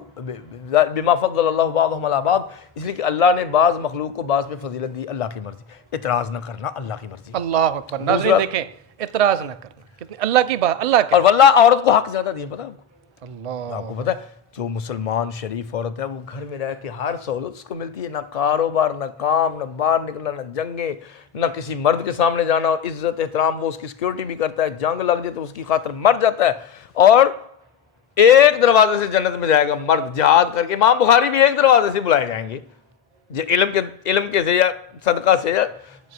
بِمَا فَضَّلَ اللَّهُ بَعْضَهُمْ عَلَىٰ بَعْضٍ. اس لیے کہ اللہ نے بعض مخلوق کو بعض پہ فضیلت دی. اللہ کی مرضی. اعتراض نہ کرنا اللہ کی مرضی. اللہ اکبر. ناظرین دیکھیں اعتراض نہ کرنا کتنی اللہ کی بات اللہ کی. اور واللہ عورت کو حق زیادہ دیے پتہ ہے آپ کو. اللہ آپ کو پتہ ہے جو مسلمان شریف عورت ہے وہ گھر میں رہ کے ہر سہولت اس کو ملتی ہے، نہ کاروبار، نہ کام، نہ باہر نکلنا، نہ جنگیں، نہ کسی مرد کے سامنے جانا، اور عزت احترام وہ اس کی سیکیورٹی بھی کرتا ہے، جنگ لگ جائے تو اس کی خاطر مر جاتا ہے، اور ایک دروازے سے جنت میں جائے گا مرد جہاد کر کے۔ امام بخاری بھی ایک دروازے سے بلائے جائیں گے، علم کے سے یا صدقہ سے، یا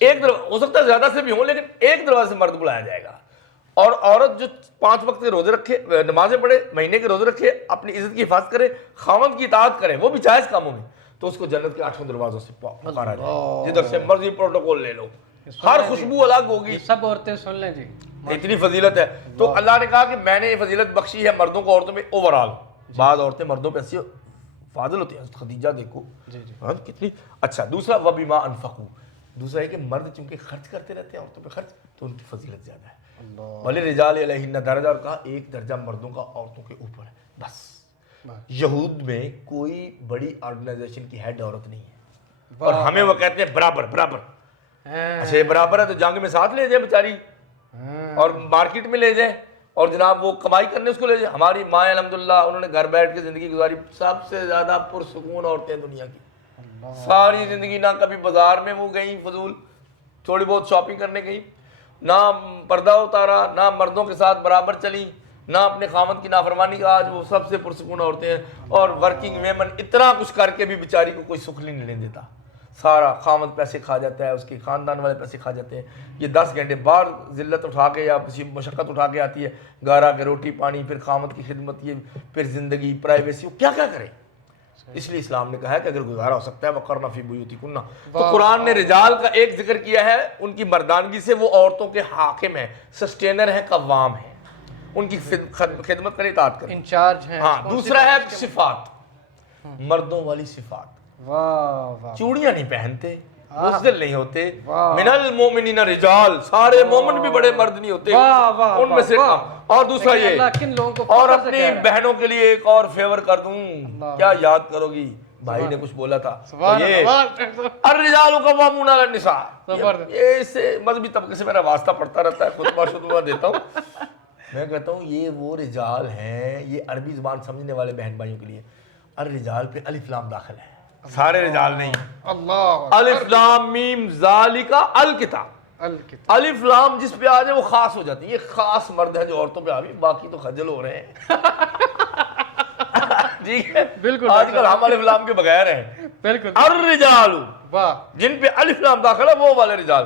ایک دروازے، ہو سکتا ہے زیادہ سے بھی ہوں، لیکن ایک دروازے سے مرد بلایا جائے گا۔ اور عورت جو 5 وقت کے روزے رکھے، نمازیں پڑھے، مہینے کے روزے رکھے، اپنی عزت کی حفاظت کرے، خاوند کی اطاعت کرے، وہ بھی جائز کاموں میں، تو اس کو جنت کے 8 دروازوں سے پکارا جائے، جدھر سے مرضی پروٹوکول لے لو، ہر خوشبو الگ ہوگی۔ سب عورتیں سن لیں جی، اتنی فضیلت ہے۔ تو اللہ نے کہا کہ میں نے یہ فضیلت بخشی ہے مردوں کو عورتوں میں اوورال۔ بعض عورتیں مردوں پہ ایسی فاضل ہوتی ہیں، خدیجہ دیکھو کتنی اچھا۔ دوسرا وَبِمَا أَنفَقُوا، دوسرا ہے کہ مرد چونکہ خرچ کرتے رہتے ہیں عورتوں پہ خرچ، تو ان کی فضیلت زیادہ ہے۔ وَلِلرِّجَالِ عَلَيْهِنَّ درجہ، اور کہا ایک درجہ مردوں کا عورتوں کے اوپر ہے بس۔ یہود میں کوئی بڑی آرگنائزیشن کی ہیڈ عورت نہیں ہے، اور ہمیں وہ کہتے ہیں برابر برابر۔ اچھا برابر ہے تو جنگ میں ساتھ لے جائے بیچاری، اور مارکیٹ میں لے جائیں، اور جناب وہ کمائی کرنے اس کو لے جائیں۔ ہماری مائیں الحمدللہ انہوں نے گھر بیٹھ کے زندگی گزاری، سب سے زیادہ پرسکون عورتیں دنیا کی، ساری زندگی نہ کبھی بازار میں وہ گئیں فضول تھوڑی بہت شاپنگ کرنے گئیں، نہ پردہ اتارا، نہ مردوں کے ساتھ برابر چلی، نہ اپنے خامد کی نافرمانی کا۔ آج وہ سب سے پرسکون عورتیں ہیں، اور ورکنگ ویمن اتنا کچھ کر کے بھی بیچاری کو کوئی سکھ نہیں لینے دیتا، سارا خامد پیسے کھا جاتا ہے، اس کے خاندان والے پیسے کھا جاتے ہیں۔ یہ 10 گھنٹے باہر ذلت اٹھا کے یا کسی مشقت اٹھا کے آتی ہے، گھر آ کے روٹی پانی، پھر خامد کی خدمت، یہ پھر زندگی پرائیویسی، وہ کیا کیا کرے۔ اس لیے اسلام نے کہا ہے کہ اگر گزارا ہو سکتا ہے وَقَرْنَ فِي بُيُوتِكُنَّ، تو قرآن نے رجال کا ایک ذکر کیا ہے، ان کی مردانگی سے وہ عورتوں کے حاکم ہیں، سسٹینر ہیں، قوام ہیں، ان کی خدمت کریں، اطاعت کریں، انچارج ہیں۔ ہاں دوسرا ہے صفات، مردوں والی صفات، چوڑیاں نہیں پہنتے، بزدل نہیں ہوتے، من المؤمنین رجال، سارے مومن بھی بڑے مرد نہیں ہوتے، ان میں سے کم۔ اور دوسرا یہ، اور اپنی بہنوں کے لیے ایک اور فیور کر دوں، کیا یاد کرو گی، بھائی نے کچھ بولا تھا، یہ الرجال قوامون علی النساء، یہ اس سے مذہبی طبقے سے میرا واسطہ پڑتا رہتا ہے، خطبہ شطبہ دیتا ہوں، میں کہتا ہوں یہ وہ رجال ہیں، یہ عربی زبان سمجھنے والے بہن بھائیوں کے لیے الرجال پہ الف لام داخل ہے، سارے رجال نہیں، الف لام میم ذالک الکتاب، الف لام جس پہ آ جائے وہ خاص ہو جاتی ہے، یہ خاص مرد ہیں جو عورتوں پہ آ گئی، باقی تو خجل ہو رہے ہیں۔ ٹھیک ہے، بالکل آج کل ہم الف لام کے بغیر ہیں، بالکل الرجال جن پہ الف لام داخل ہے وہ والے رجال۔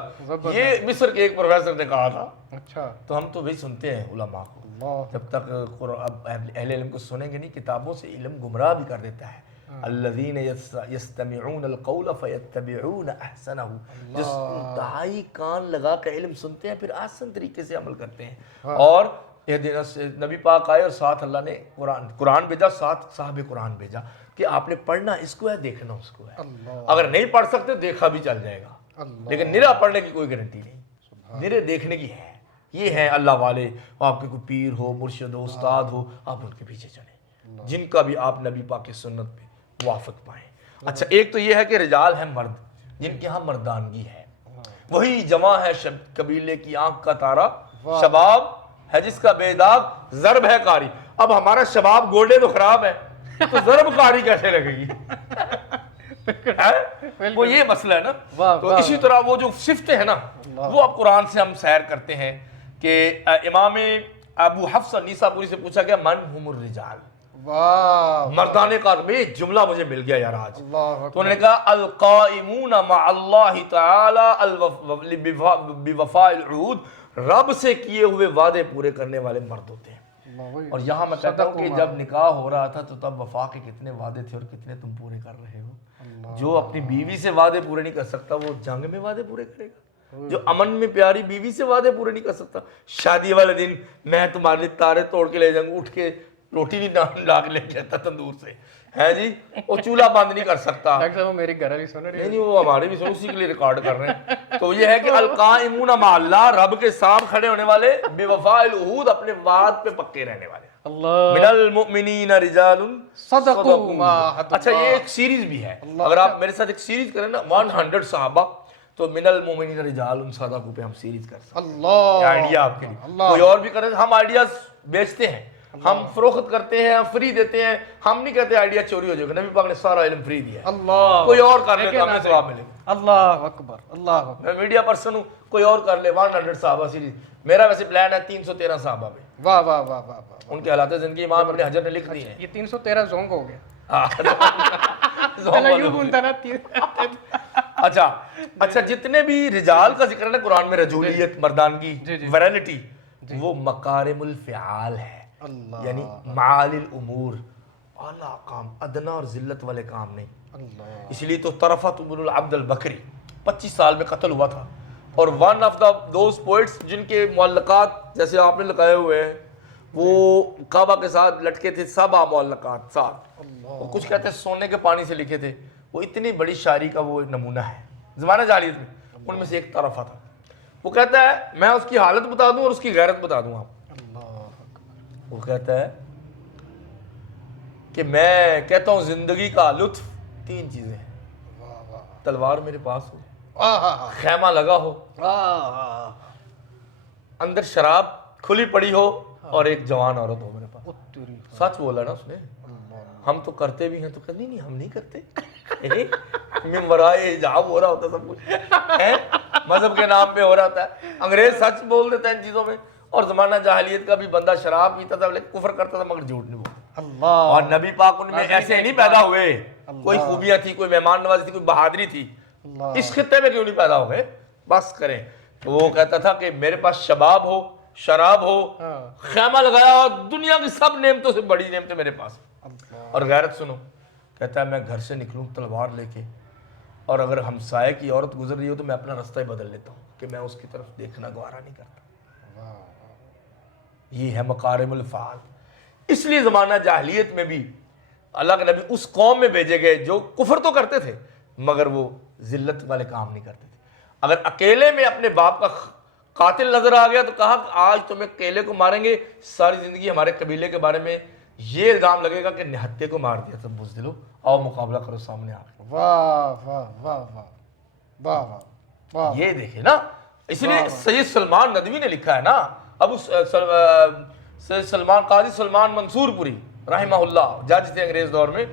یہ مصر کے ایک پروفیسر نے کہا تھا، اچھا تو ہم تو وہی سنتے ہیں علماء کو، جب تک اہل علم کو سنیں گے نہیں، کتابوں سے علم گمراہ بھی کر دیتا ہے۔ الذین یستمعون القول فیتبعون احسنہ، جس انتہائی کان لگا کے علم سنتے ہیں پھر آسان طریقے سے عمل کرتے ہیں۔ اور نبی پاک آئے اور ساتھ اللہ نے قرآن بھیجا، ساتھ صاحب قرآن بھیجا کہ آپ نے پڑھنا اس کو ہے، دیکھنا اس کو ہے، اگر نہیں پڑھ سکتے دیکھا بھی چل جائے گا، لیکن نرا پڑھنے کی کوئی گارنٹی نہیں، نرے دیکھنے کی ہے۔ یہ ہیں اللہ والے، آپ کے کوئی پیر ہو، مرشد ہو، استاد ہو، آپ ان کے پیچھے چلیں، جن کا بھی آپ نبی پاک کی سنت پہ موافق پائیں۔ اچھا ایک تو یہ ہے کہ رجال ہیں مرد، جن کے ہاں مردانگی ہے، وہی جمع ہے قبیلے کی آنکھ کا تارا، شباب ہے جس کا بے داغ، ضرب ہے کاری۔ اب ہمارا شباب گوڈے تو خراب ہے تو ضرب کاری کیسے لگے گی؟ وہ یہ مسئلہ ہے نا۔ تو اسی طرح وہ جو صفتیں ہیں نا، وہ اب قرآن سے ہم سیر کرتے ہیں کہ امام ابو حفص نیسابوری سے پوچھا گیا من ہم الرجال، مردانے کا جملہ مجھے مل گیا یار آج، تو انہوں نے کہا القائمون مع اللہ تعالی بوفاء العہود، رب سے کیے ہوئے وعدے پورے کرنے والے مرد ہوتے ہیں۔ اور یہاں میں کہتا ہوں کہ جب نکاح ہو رہا تھا تو تب وفا کے کتنے وعدے تھے اور کتنے تم پورے کر رہے ہو۔ جو اپنی بیوی سے وعدے پورے نہیں کر سکتا وہ جنگ میں وعدے پورے کرے گا، جو امن میں پیاری بیوی سے وعدے پورے نہیں کر سکتا، شادی والے دن میں تمہارے تارے توڑ کے لے جاؤں گا، اٹھ کے روٹی نہیں لا کے لے کے آتا تندور سے، ہے جی، وہ چولہا بند نہیں کر سکتا۔ وہ میری گھر والی سن رہی ہے، نہیں وہ ہمارے بھی سن، اسی کے لیے ریکارڈ کر رہے ہیں۔ تو یہ ہے کہ القائمون مع اللہ، رب کے ساتھ کھڑے ہونے والے، بوفاء العہود، اپنے وعد پہ پکے رہنے والے، من المؤمنین رجال صدقوا ما عاهدوا۔ اچھا یہ ایک سیریز بھی ہے، اگر آپ میرے ساتھ ایک سیریز کریں نا 100 صحابہ، تو من المؤمنین رجال صدقوا پہ ہم سیریز کر سکتے ہیں۔ اللہ آئیڈیا آپ کے لیے، کوئی اور بھی کریں، ہم آئیڈیاز بیچتے ہیں، ہم فروخت کرتے ہیں، ہم فری دیتے ہیں، ہم نہیں کہتے آئیڈیا چوری ہو جائے گا، نبی پاک نے سارا علم فری دیا ہے، اللہ کوئی اور کر لے تو ہمیں ثواب ملے گا۔ اللہ اکبر اللہ اکبر۔ میں میڈیا پرسن ہوں، کوئی اور کر لے 100 صحابہ سیریز، میرا ویسے پلان ہے 313 صحابہ پہ، واہ واہ واہ واہ واہ۔ ان کے حالات زندگی امام ابن حجر نے لکھ دی ہیں۔ یہ 313 زونگ ہو گیا۔ زوم یوں بولتا نا اچھا جتنے بھی رجال کا ذکر ہے نا قرآن میں، رجولیت، مردانگی، ویرینٹی، وہ مکارم الفعال ہے، اللہ یعنی معالی الامور، اعلیٰ کام، ادنا اور ذلت والے کام نہیں۔ اللہ۔ اس لیے تو طرفت بن العبد البکری 25 سال میں قتل ہوا تھا، اور one of the those poets جن کے معلقات جیسے آپ نے لگائے ہوئے ہیں وہ کعبہ کے ساتھ لٹکے تھے، 7 معلقات 7، اور کچھ کہتے ہیں سونے کے پانی سے لکھے تھے، وہ اتنی بڑی شاعری کا وہ نمونہ ہے زمانہ جاہلیت میں، ان میں سے ایک طرفہ تھا۔ وہ کہتا ہے میں اس کی حالت بتا دوں اور اس کی غیرت بتا دوں آپ۔ وہ کہتا ہے کہ میں کہتا ہوں زندگی کا لطف 3 چیزیں ہیں، تلوار میرے پاس ہو، خیمہ لگا ہو، اندر شراب کھلی پڑی ہو، اور ایک جوان عورت ہو میرے پاس۔ سچ بولا نا اس نے، ہم تو کرتے بھی ہیں تو کہتے نہیں ہم نہیں کرتے، ممبرائے حجاب ہو رہا ہوتا سب کچھ، مذہب کے نام پہ ہو رہا ہوتا ہے، انگریز سچ بول دیتا ہے ان چیزوں میں، اور زمانہ جاہلیت کا بھی بندہ شراب پیتا تھا لیکن کفر کرتا تھا مگر جھوٹ نہیں بولتا۔ اور نبی پاک ان میں ایسے نہیں پیدا ہوئے، کوئی خوبیاں تھی، کوئی مہمان نوازی تھی، کوئی بہادری تھی، اس خطے میں کیوں نہیں پیدا ہوئے؟ بس کریں۔ تو وہ کہتا تھا کہ میرے پاس شباب ہو، شراب ہو، خیمہ لگایا ہو، دنیا کی سب نعمتوں سے بڑی نعمتیں میرے پاس، اور غیرت سنو، کہتا ہے میں گھر سے نکلوں تلوار لے کے، اور اگر ہمسائے کی عورت گزر رہی ہو تو میں اپنا راستہ ہی بدل لیتا ہوں کہ میں اس کی طرف دیکھنا گوارا نہیں کرتا۔ یہ ہے مکارم الفعال۔ اس لیے زمانہ جاہلیت میں بھی اللہ کے نبی اس قوم میں بھیجے گئے جو کفر تو کرتے تھے مگر وہ ذلت والے کام نہیں کرتے تھے۔ اگر اکیلے میں اپنے باپ کا قاتل نظر آ گیا تو کہا کہ آج تمہیں اکیلے کو ماریں گے، ساری زندگی ہمارے قبیلے کے بارے میں یہ الزام لگے گا کہ نہتے کو مار دیا، تم بزدلو آؤ مقابلہ کرو سامنے آ کے۔ واہ واہ واہ واہ واہ واہ واہ۔ یہ دیکھیں نا، اس لیے سید سلمان ندوی نے لکھا ہے نا، ابو سید سلمان، قاضی سلمان منصور پوری رحمہ اللہ، جج تھے انگریز دور میں،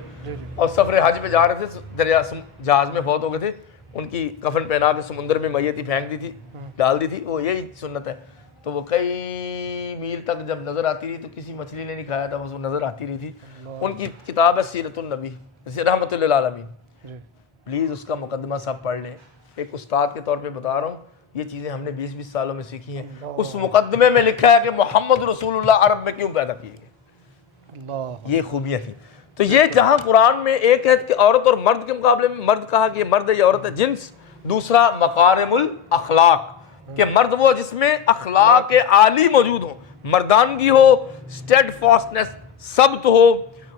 اور سفر حج پہ جا رہے تھے، دریا جہاز میں فوت ہو گئے تھے، ان کی کفن پہنا کے سمندر میں میت ہی پھینک دی تھی، ڈال دی تھی، وہ یہی سنت ہے۔ تو وہ کئی میل تک جب نظر آتی رہی تو کسی مچھلی نے نہیں کھایا تھا، بس وہ نظر آتی رہی تھی۔ ان کی کتاب ہے سیرت النبی رحمۃ للعالمین، پلیز اس کا مقدمہ سب پڑھ لیں۔ ایک استاد کے طور پہ بتا رہا ہوں، یہ چیزیں ہم نے 20 سالوں میں سیکھی ہیں۔ اس مقدمے میں لکھا ہے کہ محمد رسول اللہ عرب میں کیوں پیدا کیے گئے، یہ خوبیاں تھیں۔ تو یہ جہاں قرآن میں ایک ہے کہ عورت اور مرد کے مقابلے میں مرد کہا کہ یہ مرد ہے یا عورت ہے جنس، دوسرا مکارم الاخلاق کہ مرد وہ جس میں اخلاق عالی موجود ہوں، مردانگی ہو، اسٹیڈ فاسٹنس، ثبت ہو،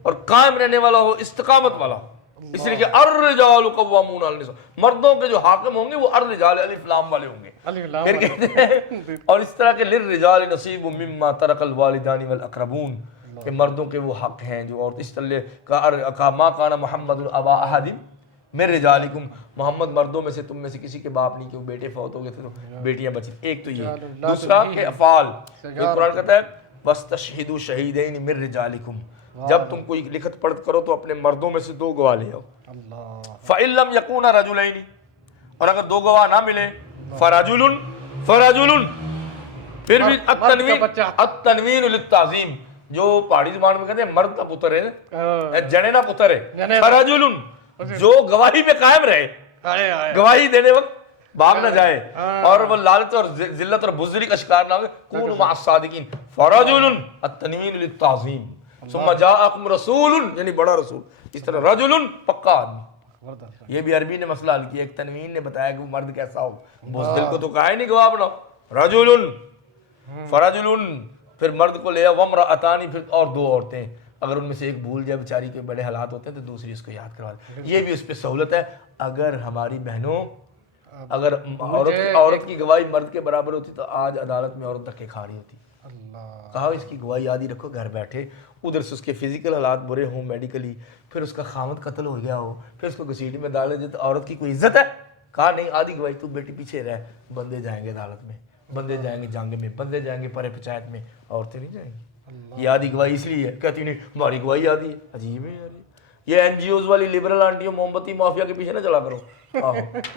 اور قائم رہنے والا ہو، استقامت والا ہو۔ اس لیے کہ الرجال قوامون علی النساء، مردوں کے جو حاکم ہوں گے وہ الرجال الف لام والے ہوں گے۔ پھر کہتے ہیں اور اس طرح کے للرجال نصیب مما ترک الوالدان والاقربون، کہ مردوں کے وہ حق ہیں جو، اور اس طرح کا ما کان محمد ابا احد من رجالکم، محمد مردوں میں سے تم میں سے کسی کے باپ نہیں، کہ وہ بیٹے فوت ہو گئے تھے تو بیٹیاں بچی۔ ایک تو یہ، دوسرا کہ افعال، یہ قرآن کہتا ہے واستشہدوا شہیدین من رجالکم، جب تم کوئی لکھت پڑھ کرو تو اپنے مردوں میں سے 2 گواہ لے آؤ۔ فَإِن لَمْ يَكُونَ رَجُلَيْنِ، اور اگر 2 گواہ نہ ملے فرجل، پھر بھی التنوین للتعظیم، جو پہاڑی زبان میں کہتے ہیں مرد کا پتر ہے، جنے نہ پتر ہے، فرجل، جو گواہی پہ قائم رہے، گواہی دینے وقت بھاگ نہ جائے، اور وہ لالچ اور ذلت اور بزدلی کا شکار نہ ہو، کونوا مع الصادقین، فرجل التنوین للتعظیم، ثم جاءکم رسول، یعنی بڑا رسول، اس طرح رجل پکا آدمی۔ یہ بھی عربی نے مسئلہ حل کیا، ایک تنوین نے بتایا کہ وہ مرد کیسا ہو، بزدل کو تو کہا ہی نہیں گواہ بناؤ، رجل فرجل، پھر مرد کو لے آؤ، وامرأتان، پھر اور 2 عورتیں، اگر ان میں سے ایک بھول جائے بیچاری کے بڑے حالات ہوتے ہیں تو دوسری اس کو یاد کروا دے، یہ بھی اس پہ سہولت ہے۔ اگر ہماری بہنوں، اگر عورت کی گواہی مرد کے برابر ہوتی تو آج عدالت میں عورت دھکے کھا رہی ہوتی۔ کہا اس کی گواہی یاد ہی رکھو، گھر بیٹھے ادھر سے اس کے فزیکل حالات برے ہوں میڈیکلی، پھر اس کا خامد قتل ہو گیا ہو، پھر اس کو گھسیٹی میں ڈالے جائے تو عورت کی کوئی عزت ہے؟ کہا نہیں، آدھی گواہی تو بیٹی پیچھے رہ، بندے جائیں گے عدالت میں، بندے جائیں گے جنگ میں، بندے جائیں گے پرے پنچایت میں، عورتیں نہیں جائیں گی۔ یہ آدھی گواہی اس لیے ہے، کہتی نہیں ہماری گواہی آدھی ہے، عجیب ہے یار یہ این جی اوز والی لبرل آنٹیوں موم بتی مافیا کے پیچھے نہ چلا کرو،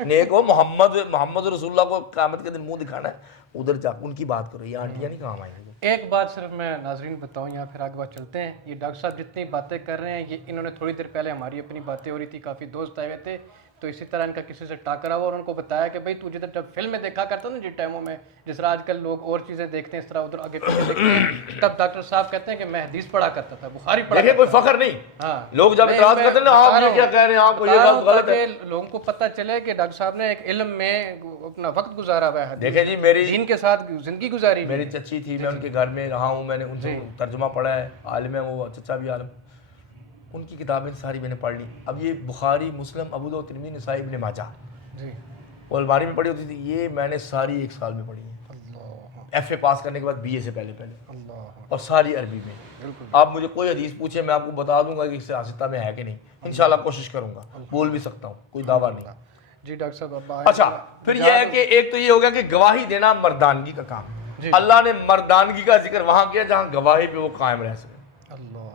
نیک ہو محمد رسول اللہ کو قیامت کے دن منہ دکھانا ہے ادھر جا ان کی بات کرو، یہ آنٹیاں نہیں کام آئیں گی۔ ایک بات صرف میں ناظرین بتاؤں یا پھر آگے بات چلتے ہیں، یہ ڈاکٹر صاحب جتنی باتیں کر رہے ہیں یہ انہوں نے تھوڑی دیر پہلے ہماری اپنی باتیں ہو رہی تھی، کافی دوست آئے ہوئے تھے، تو اسی طرح ان کا کسی سے ٹاکرا ہوا اور ان کو بتایا کہ بھائی تو جب فلم میں دیکھا کرتا نا جن ٹائموں میں جس طرح آج کل لوگ اور چیزیں دیکھتے ہیں اس طرح ادھر آگے پیچھے دیکھتے ہیں، تب ڈاکٹر صاحب کہتے ہیں کہ میں حدیث پڑھا کرتا تھا، بخاری پڑھا دیکھیں کوئی فخر نہیں، ہاں لوگ جب اعتراض کرتے ہیں نا آپ یہ کیا کہہ رہے ہیں آپ کو یہ بات غلط ہے، لوگوں کو پتہ چلے کہ ڈاکٹر صاحب نے ایک علم میں اپنا وقت گزارا ہوا ہے، دیکھیں جی میری دین کے ساتھ زندگی گزاری، میری چچی تھی، میں ان کے گھر میں رہا ہوں، میں نے ان سے ترجمہ پڑھا ہے، عالم ہے وہ، چچا بھی عالم، ان کی کتابیں ساری میں نے پڑھ لی۔ اب یہ بخاری، مسلم، ابو داؤد، ترمذی، نسائی، ابن ماجہ جی وہ الماری میں پڑھی ہوتی تھی، یہ میں نے ساری ایک سال میں پڑھی ہیں، ایف اے پاس کرنے کے بعد بی اے سے پہلے اور ساری عربی میں۔ آپ مجھے کوئی حدیث پوچھے میں آپ کو بتا دوں گا کہ اس سے آستہ میں ہے کہ نہیں، انشاءاللہ کوشش کروں گا، بول بھی سکتا ہوں، کوئی دعویٰ نہیں۔ جی ڈاکٹر صاحب اچھا پھر یہ ہے کہ ایک تو یہ ہو گیا کہ گواہی دینا مردانگی کا کام، اللہ نے مردانگی کا ذکر وہاں کیا جہاں گواہی پہ وہ قائم رہ سکے، اللہ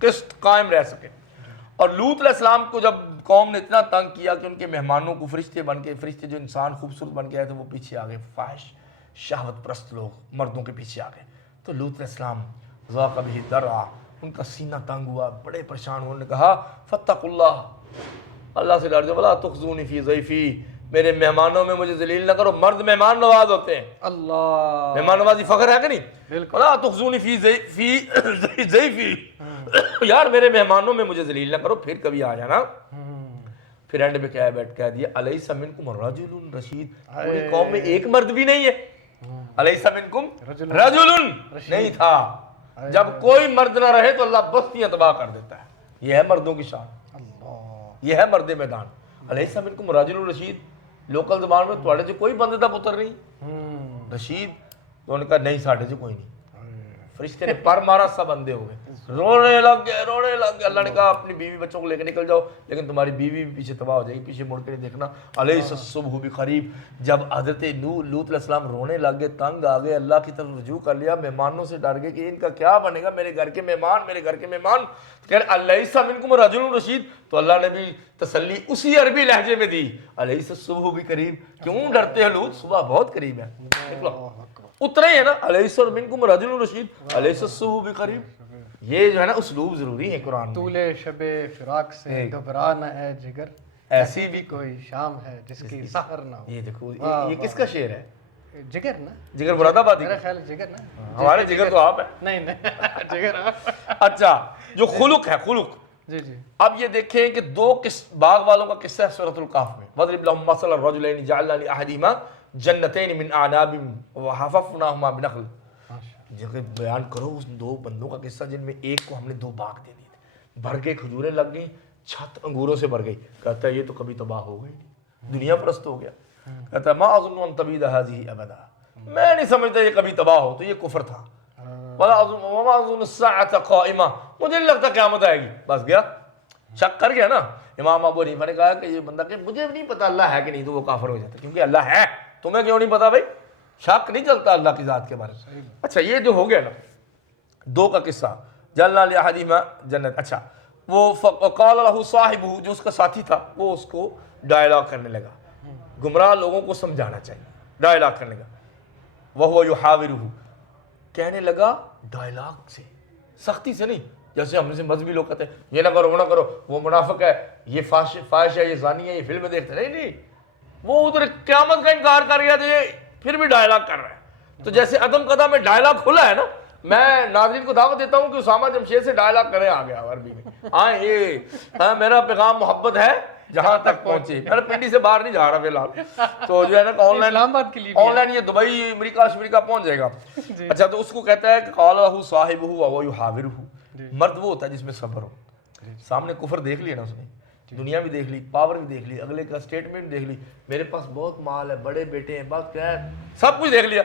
قسط قائم رہ سکے۔ اور لوط علیہ السلام کو جب قوم نے اتنا تنگ کیا کہ ان کے مہمانوں کو فرشتے بن کے، فرشتے جو انسان خوبصورت بن کے آئے تھے وہ پیچھے آ گئے، فاحش شہوت پرست لوگ مردوں کے پیچھے آ گئے، تو لوط علیہ السلام ذاق بہ ذرع، ان کا سینہ تنگ ہوا، بڑے پریشان ہوئے، انہوں نے کہا فاتقوا اللہ، اللہ سے ڈر جاؤ، ولا تخزونی فی ضیفی، میرے مہمانوں میں مجھے ذلیل نہ کرو، مرد مہمان نواز ہوتے ہیں، اللہ مہمان نوازی فخر ہے کہ نہیں، بالکل، ولا تخزونی فی ضیفی، یار میرے مہمانوں میں مجھے ذلیل نہ کرو، پھر کبھی آ جانا۔ پھر اینڈ پہ کیا بیٹھ کہہ دیا الیس منکم رجل رشید، پوری قوم میں ایک مرد بھی نہیں ہے، الیس منکم رجل نہیں تھا، جب کوئی مرد نہ رہے تو اللہ بستیاں تباہ کر دیتا ہے، یہ ہے مردوں کی شان، یہ ہے مرد میدان، الیس منکم رجل رشید، لوکل زبان میں تھوڑے جو کوئی بندے دا پتر نہیں رشید، تو انہوں نے کہا نہیں ساڑھے جو کوئی نہیں، فرشتے نے پر مارا، سب اندھے ہو گئے، رونے لگ گئے رونے لگ گئے، اللہ نے کہا اپنی بیوی بچوں کو لے کے نکل جاؤ، لیکن تمہاری بیوی بھی پیچھے تباہ ہو جائے گی، پیچھے مڑ کے نہیں دیکھنا، الیس الصبح بقریب۔ جب حضرت لوط علیہ السلام رونے لگ گئے، تنگ آ گئے، اللہ کی طرف رجوع کر لیا، مہمانوں سے ڈر گئے کہ ان کا کیا بنے گا، میرے گھر کے مہمان، میرے گھر کے مہمان، کہ الیس منکم رجل رشید، تو اللہ نے بھی تسلی اسی عربی لہجے میں دی، الیس الصبح بقریب، کیوں ڈرتے ہیں لوط، صبح بہت قریب ہے، نکلو اترے ہیں نا، الیس منکم رجل رشید الیس الصبح بقریب، یہ جو ہے نا اسلوب ضروری ہے قرآن میں۔ طول شب فراق سے گھبرا نہ اے جگر، ایسی بھی کوئی شام ہے جس کی سحر نہ ہو۔ یہ دیکھو یہ کس کا شعر ہے؟ جگر نا، جگر مراد آبادی، میرا خیال جگر نا، ہمارے جگر تو آپ ہیں، نہیں نہیں جگر اچھا جو خلق ہے، خلق، جی جی اب یہ دیکھیں کہ دو باغ والوں کا قصہ ہے سورۃ الکہف میں، وَاضْرِبْ لَهُم مَثَلَ الرَّجُلَيْنِ جَعَلْنَا لِأَحَدِهِمَا جَنَّتَيْنِ مِنْ أَعْنَابٍ وَحَفَفْنَاهُمَا بِنَخْلٍ، جگہ بیان کرو اس دو بندوں کا قصہ جن میں ایک کو ہم نے دو باغ دے دیے تھے، بھر گئے، کھجوریں لگ گئیں، چھت انگوروں سے بھر گئی، کہتا ہے یہ تو کبھی تباہ ہو گئی، دنیا پرست ہو گیا، کہتا ہے مَا أَظُنُّ أَن تَبِيدَ هَٰذِهِ أَبَدًا، میں نہیں سمجھتا یہ کبھی تباہ ہو، تو یہ کفر تھا، وَمَا أَظُنُّ السَّاعَةَ قَائِمَةً، مجھے نہیں لگتا قیامت آئے گی، بس گیا، شک کر گیا نا۔ امام ابو حنیفہ نے کہا کہ یہ بندہ کہ مجھے نہیں پتا اللہ ہے کہ نہیں، تو وہ کافر ہو جاتا، کیونکہ اللہ ہے، تمہیں کیوں نہیں پتا بھائی، شک نہیں چلتا اللہ کی ذات کے بارے میں۔ اچھا یہ جو ہو گیا نا دو کا قصہ، جعلنا لأحدہما جنت، اچھا وہ وقال له صاحبہ، جو اس کا ساتھی تھا وہ اس کو ڈائلاگ کرنے لگا، گمراہ لوگوں کو سمجھانا چاہیے، ڈائلاگ کرنے لگا، وہو یحاورہ، کہنے لگا ڈائلاگ سے، سختی سے نہیں، جیسے ہم سے مذہبی لوگ کہتے ہیں یہ نہ کرو وہ نہ کرو، وہ منافق ہے، یہ فاحش ہے، یہ زانی ہے، یہ فلمیں دیکھتے، نہیں نہیں، وہ ادھر قیامت کا انکار کر گیا تو یہ پھر بھی ڈائلاگ کر رہا ہے، تو جیسے عدم قدم میں ڈائلاگ کھلا ہے نا، میں ناظرین کو دعوت دیتا ہوں کہ اسامہ جمشید سے ڈائلاگ کریں، آ گیا عربی میں، ہاں یہ میرا پیغام محبت ہے جہاں تک پہنچے، میں پنڈی سے باہر نہیں جا رہا فی الحال، تو جو ہے نا آن لائن، اسلام آباد کے لیے آن لائن یہ دبئی امریکہ اشمریکہ پہنچ جائے گا۔ اچھا تو اس کو کہتا ہے کہ قال له صاحبہ وهو يحاورہ، مرد وہ ہوتا ہے جس میں صبر ہو، سامنے کفر دیکھ لیا نا اس نے، دنیا بھی دیکھ لی، پاور بھی دیکھ لی، اگلے کا سٹیٹمنٹ دیکھ لی، میرے پاس بہت مال ہے، بڑے بیٹے ہیں، بس کیا ہے، سب کچھ دیکھ لیا،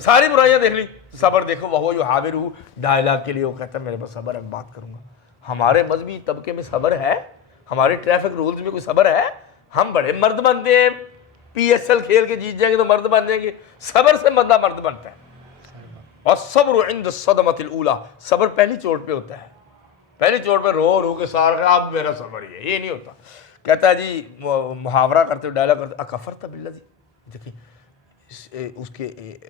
ساری برائیاں دیکھ لی، صبر دیکھو، وہو یحاورہ، ڈائلاگ کے لیے وہ کہتا ہے میرے پاس صبر ہے، بات کروں گا۔ ہمارے مذہبی طبقے میں صبر ہے، ہمارے ٹریفک رولز میں کوئی صبر ہے، ہم بڑے مرد بنتے ہیں، پی ایس ایل کھیل کے جیت جائیں گے تو مرد بن جائیں گے، صبر سے بندہ مرد بنتا ہے، اور صبر عند الصدمۃ الاولی، صبر پہلی چوٹ پہ ہوتا ہے، پہلی چوٹ پہ رو رو کے سارا اب میرا صبر ہی ہے، یہ نہیں ہوتا۔ کہتا ہے جی محاورہ کرتے ہوئے ڈائلاگ کرتے اکفرت بالذی، دیکھیں اس کے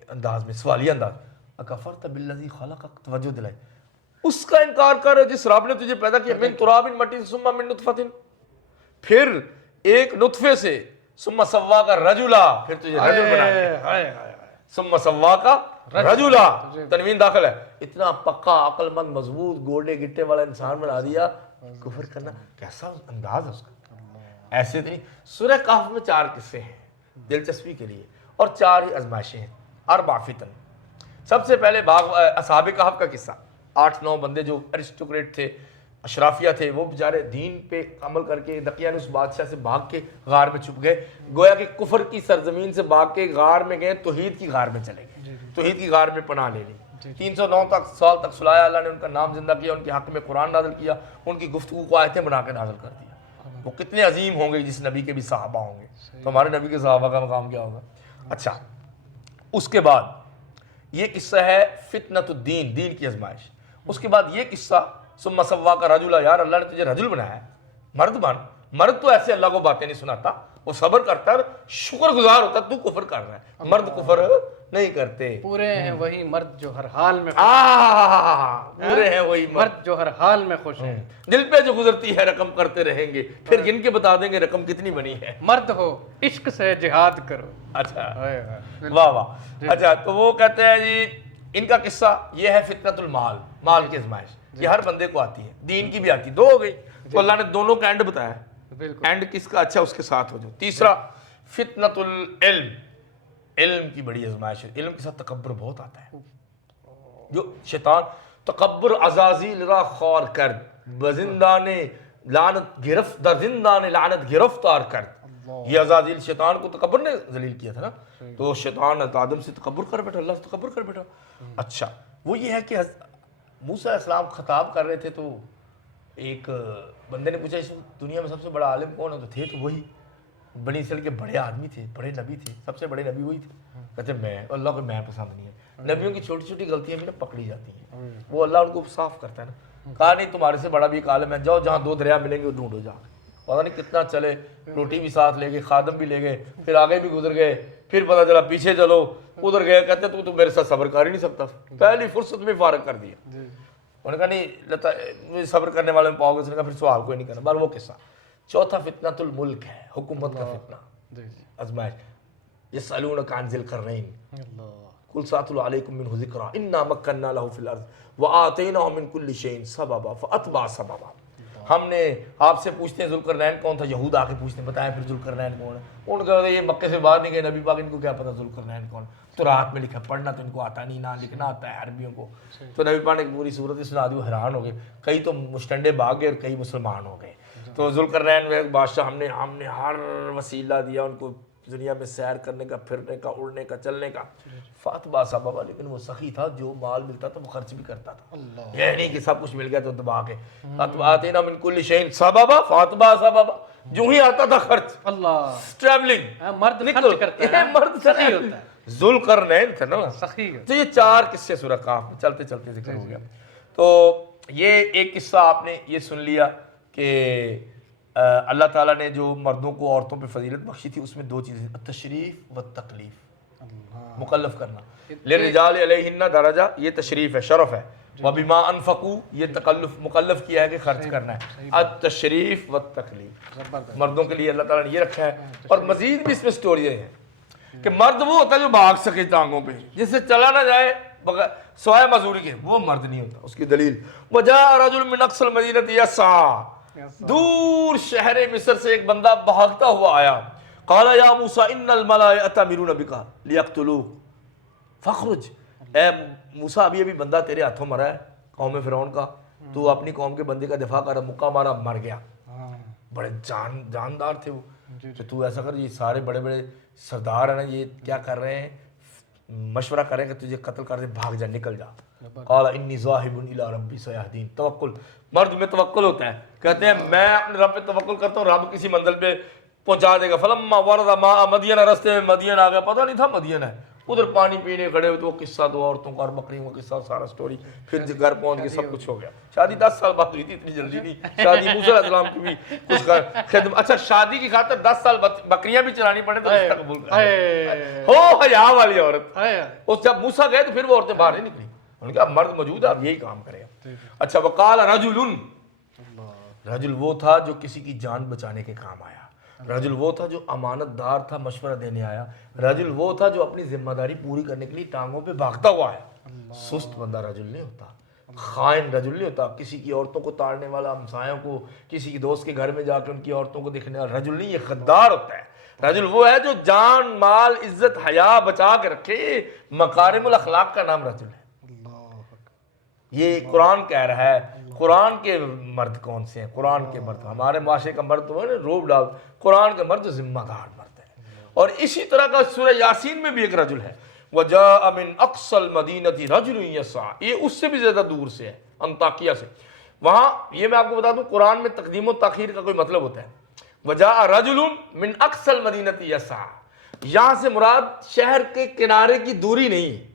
انداز میں سوالیہ انداز، اکفرت بالذی خلقک، توجہ دلائیں، اس کا انکار کر جس رب نے تجھے پیدا کیا، من تراب مٹی ثم من نطفۃ، پھر ایک نطفے سے، ثم سواک رجلا، پھر تجھے رجل بنایا، ثم سواک رجلا، تنوین داخل ہے، اتنا پکا عقل مند مضبوط گوڑے گٹے والا انسان بنا دیا، کفر کرنا کیسا انداز ہے اس کا۔ ایسے نہیں، سورہ کہف میں 4 قصے ہیں دلچسپی کے لیے، اور 4 ہی آزمائشیں ہیں، 4 فتن۔ سب سے پہلے اصحاب کہف کا قصہ، 8-9 بندے جو ایرسٹوکریٹ تھے، اشرافیہ تھے، وہ بیچارے دین پہ عمل کر کے دقیانوس بادشاہ سے بھاگ کے غار میں چھپ گئے، گویا کہ کفر کی سرزمین سے بھاگ کے غار میں گئے، توحید کی غار میں چلے گئے، توحید کی غار میں پناہ لے لی۔ 309 سال تک سلایا، اللہ نے ان کا نام زندہ کیا، ان کے حق میں قرآن نازل کیا، ان کی گفتگو کو آیتیں بنا کے نازل کر دیا۔ وہ کتنے عظیم ہوں گے جس نبی کے بھی صحابہ ہوں گے، تو ہمارے نبی کے صحابہ کا مقام کیا ہوگا۔ اچھا، اس کے بعد یہ قصہ ہے فتنۃ الدین، دین کی آزمائش۔ اس کے بعد یہ قصہ ثم سواک رجلا، یار اللہ نے تجھے رجل بنایا ہے، مرد بن، مرد تو ایسے اللہ کو باتیں نہیں سناتا، وہ صبر کرتا ہے، شکر گزار ہوتا ہے، تو کفر کر رہا ہے، مرد کفر نہیں کرتے، پورے ہیں وہی مرد جو ہر حال میں پورے ہیں وہی مرد جو ہر حال میں خوش ہیں، دل پہ جو گزرتی ہے رقم کرتے رہیں گے، پھر گن کے بتا دیں گے رقم کتنی بنی ہے، مرد ہو عشق سے جہاد کرو۔ اچھا واہ واہ، اچھا تو وہ کہتے ہیں جی ان کا قصہ یہ ہے فتنۃ المال، مال کی آزمائش، یہ ہر بندے کو آتی ہے، دین کی بھی آتی ہے، 2 ہو گئی، تو اللہ نے دونوں کا اینڈ بتایا، اینڈ کس کا اچھا اس کے ساتھ ہو جاؤ۔ تیسرا فتنۃ العلم، علم کی بڑی آزمائش ہے، علم کے ساتھ تکبر بہت آتا ہے، جو شیطان تکبر عزازیل را خوار کرد، بزندان لعنت گرفت، در زندان لعنت گرفتار کرد، یہ عزازیل شیطان کو تکبر نے ذلیل کیا تھا نا، تو شیطان آدم سے تکبر کر بیٹھا، اللہ سے تکبر کر بیٹھا۔ اچھا وہ یہ ہے کہ موسیٰ علیہ السلام خطاب کر رہے تھے، تو ایک بندے نے پوچھا اس دنیا میں سب سے بڑا عالم کون ہے، تو تھے تو وہی بنی اسرائیل کے بڑے آدمی تھے، بڑے نبی تھے، سب سے بڑے نبی وہی تھے، کہتے میں، اللہ کو میں پسند نہیں ہے، نبیوں کی چھوٹی چھوٹی غلطیاں بھی نا پکڑی جاتی ہیں، وہ اللہ ان کو صاف کرتا ہے نا، کہا نہیں تمہارے سے بڑا بھی ایک عالم ہے، جاؤ جہاں 2 دریا ملیں گے وہ ڈھونڈو جا، پتہ نہیں کتنا چلے، روٹی بھی ساتھ لے گئے، خادم بھی لے گئے، پھر آگے بھی گزر گئے، پھر پتہ چلا پیچھے چلو، ادھر گئے، کہتے تو میرے ساتھ صبر کر ہی نہیں سکتا، پہلی فرصت میں فارغ کر دیا، انہوں نے کہا نہیں صبر کرنے والے میں پاؤ گے، اس نے کہا پھر سوال کوئی نہیں کرنا، بار وہ قصہ۔ چوتھا فتنۃ الملک ہے، حکومت کا فتنہ، آزمائش، یسألونک عن ذی القرنین قل ساتلو علیکم منہ ذکرا انا مکننا لہ فی الارض وآتیناہ من کل شیء سببا فاتبع سببا، ہم نے آپ سے پوچھتے ہیں ذوالقرنین کون تھا، یہود آ کے پوچھتے ہیں بتائیں پھر ذوالقرنین کون ہے، ان کا یہ مکے سے باہر نہیں گئے نبی پاک، ان کو کیا پتا ذوالقرنین کون، تو رات میں لکھا، پڑھنا تو ان کو آتا نہیں، نہ لکھنا آتا ہے عربیوں کو، تو نبی پاک نے پوری صورت سنا دی، وہ حیران ہو گئے، کئی تو مشٹنڈے بھاگ گئے اور کئی مسلمان ہو گئے، تو ذوالقرنین میں بادشاہ ہم نے ہر وسیلہ دیا ان کو دنیا میں سیر کرنے کا، پھرنے کا، اڑنے کا، چلنے کا، فاتبع سببا، لیکن وہ سخی تھا، جو مال ملتا تھا وہ خرچ بھی کرتا تھا، یہ نہیں کہ سب کچھ مل گیا تو دبا کے، آتینا من کل شیء سببا فاتبع سببا، جو ہی آتا تھا خرچ، اللہ ٹریولنگ، مرد خرچ کرتا ہے، مرد سخی ہوتا ہے، ذوالقرنین تھا نا سخی۔ تو یہ 4 قصے سورہ کہف میں چلتے چلتے ذکر ہو گیا۔ تو یہ ایک قصہ آپ نے یہ سن لیا کہ اللہ تعالیٰ نے جو مردوں کو عورتوں پہ فضیلت بخشی تھی، اس میں 2 چیزیں، تشریف و تکلیف، مکلف کرنا، للرجال علیہن درجہ، یہ تشریف ہے، شرف ہے، وبما انفقوا، یہ تکلف مکلف کیا ہے کہ خرچ کرنا ہے، التشریف و تکلیف، مردوں کے لیے اللہ تعالیٰ نے یہ رکھا ہے، اور مزید بھی اس میں سٹوریاں ہیں کہ مرد وہ ہوتا ہے جو بھاگ سکے ٹانگوں پہ، جس سے چلا نہ جائے سوائے مزدوری کے، وہ مرد نہیں ہوتا۔ اس کی دلیل وجاء رجل من اقصى المدینہ یسعی، دور شہر مصر سے ایک بندہ بھاگتا ہوا آیا، قال یا موسیٰ ان الملأ یأتمرون بک لیقتلوک فاخرج، اے موسیٰ ابھی بندہ تیرے ہاتھوں مرا ہے قوم فرعون کا، تو اپنی قوم کے بندے کا دفاع کر، مکہ مارا مر گیا، بڑے جاندار تھے وہ، تو ایسا کر، یہ سارے بڑے بڑے سردار ہیں نا، یہ کیا کر رہے ہیں، مشورہ کریں کہ تجھے قتل کر دے، بھاگ جا، نکل جا، قال انی ذاہب الی ربی سیہدین، توکل، مرد میں توکل ہوتا ہے، کہتے ہیں میں اپنے رب پہ توکل کرتا ہوں، رب کسی منزل پہ پہنچا دے گا، فلما ورد ماء مدین، رستے میں مدین آ گیا، پتہ نہیں تھا مدین ہے، ادھر پانی پینے کھڑے ہوئے تو وہ قصہ تو عورتوں کا اور بکریوں کا قصہ اور سارا سٹوری، پھر گھر پہنچ کے سب کچھ ہو گیا. شادی 10 سال بعد ہوئی تھی، اتنی جلدی نہیں. شادی موسیٰ علیہ السلام کی بھی کچھ خدمت. اچھا شادی کی خاطر 10 سال بکریاں بھی چلانی پڑے تو رشتہ قبول کر ہو حیا والی عورت. اس جب موسیٰ گئے تو پھر وہ عورتیں باہر نہیں نکلی. انہوں نے کہا مرد موجود ہے، آپ یہی کام کریں. اچھا وقال رجل، رجل وہ تھا جو کسی کی جان بچانے کے کام آیا. رجل وہ تھا جو امانت دار تھا، مشورہ دینے آیا. رجل وہ تھا جو اپنی ذمہ داری پوری کرنے کے لیے ٹانگوں پہ بھاگتا ہوا آیا. سست بندہ رجل نہیں ہوتا، خائن رجل نہیں ہوتا، کسی کی عورتوں کو تاڑنے والا، ہمسایوں کو، کسی کی دوست کے گھر میں جا کے ان کی عورتوں کو دیکھنے والا رجل نہیں، یہ غدار ہوتا ہے. رجل وہ ہے جو جان مال عزت حیا بچا کے رکھے. مکارم الاخلاق کا نام رجل ہے. یہ قرآن کہہ رہا ہے. قرآن کے مرد کون سے ہیں؟ قرآن کے مرد ہمارے معاشرے کا مرد تو ہے نا روب ڈال، قرآن کا مرد ذمہ دار مرد ہے. اور اسی طرح کا سورہ یاسین میں بھی ایک رجل ہے، وَجَاءَ مِنْ أَقْصَى الْمَدِينَةِ رَجُلٌ يَسْعَىٰ، یہ اس سے بھی زیادہ دور سے ہے، انطاکیہ سے. وہاں یہ میں آپ کو بتا دوں قرآن میں تقدیم و تاخیر کا کوئی مطلب ہوتا ہے. وَجَاءَ رَجُلٌ مِنْ أَقْصَى الْمَدِينَةِ يَسْعَىٰ، یہاں سے مراد شہر کے کنارے کی دوری نہیں ہے،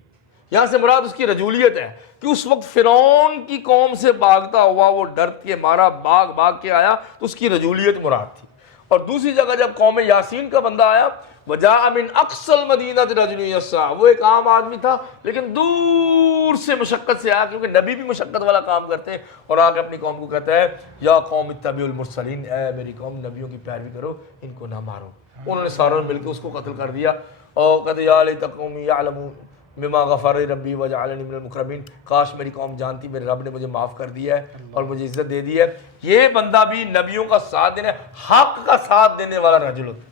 یہاں سے مراد اس کی رجولیت ہے کہ اس وقت فرعون کی قوم سے بھاگتا ہوا وہ ڈر کے مارا بھاگ کے آیا تو اس کی رجولیت مراد تھی. اور دوسری جگہ جب قوم یاسین کا بندہ آیا وَجَاءَ مِنْ أَقْصَى الْمَدِينَةِ رَجُلٌ يَسْعَىٰ، وہ ایک عام آدمی تھا لیکن دور سے مشقت سے آیا، کیونکہ نبی بھی مشقت والا کام کرتے ہیں، اور آ کے اپنی قوم کو کہتا ہے یا قوم اتبعوا المرسلین، اے میری قوم نبیوں کی پیروی کرو، ان کو نہ مارو. انہوں نے ساروں نے مل کے اس کو قتل کر دیا اور کہتے یا لیت قومی یعلمون بما غفر ربی وجعلنی من المکرمین، کاش میری قوم جانتی میرے رب نے مجھے معاف کر دیا ہے اور مجھے عزت دے دی ہے. یہ بندہ بھی نبیوں کا ساتھ دینے، حق کا ساتھ دینے والا رجل ہوتا ہے.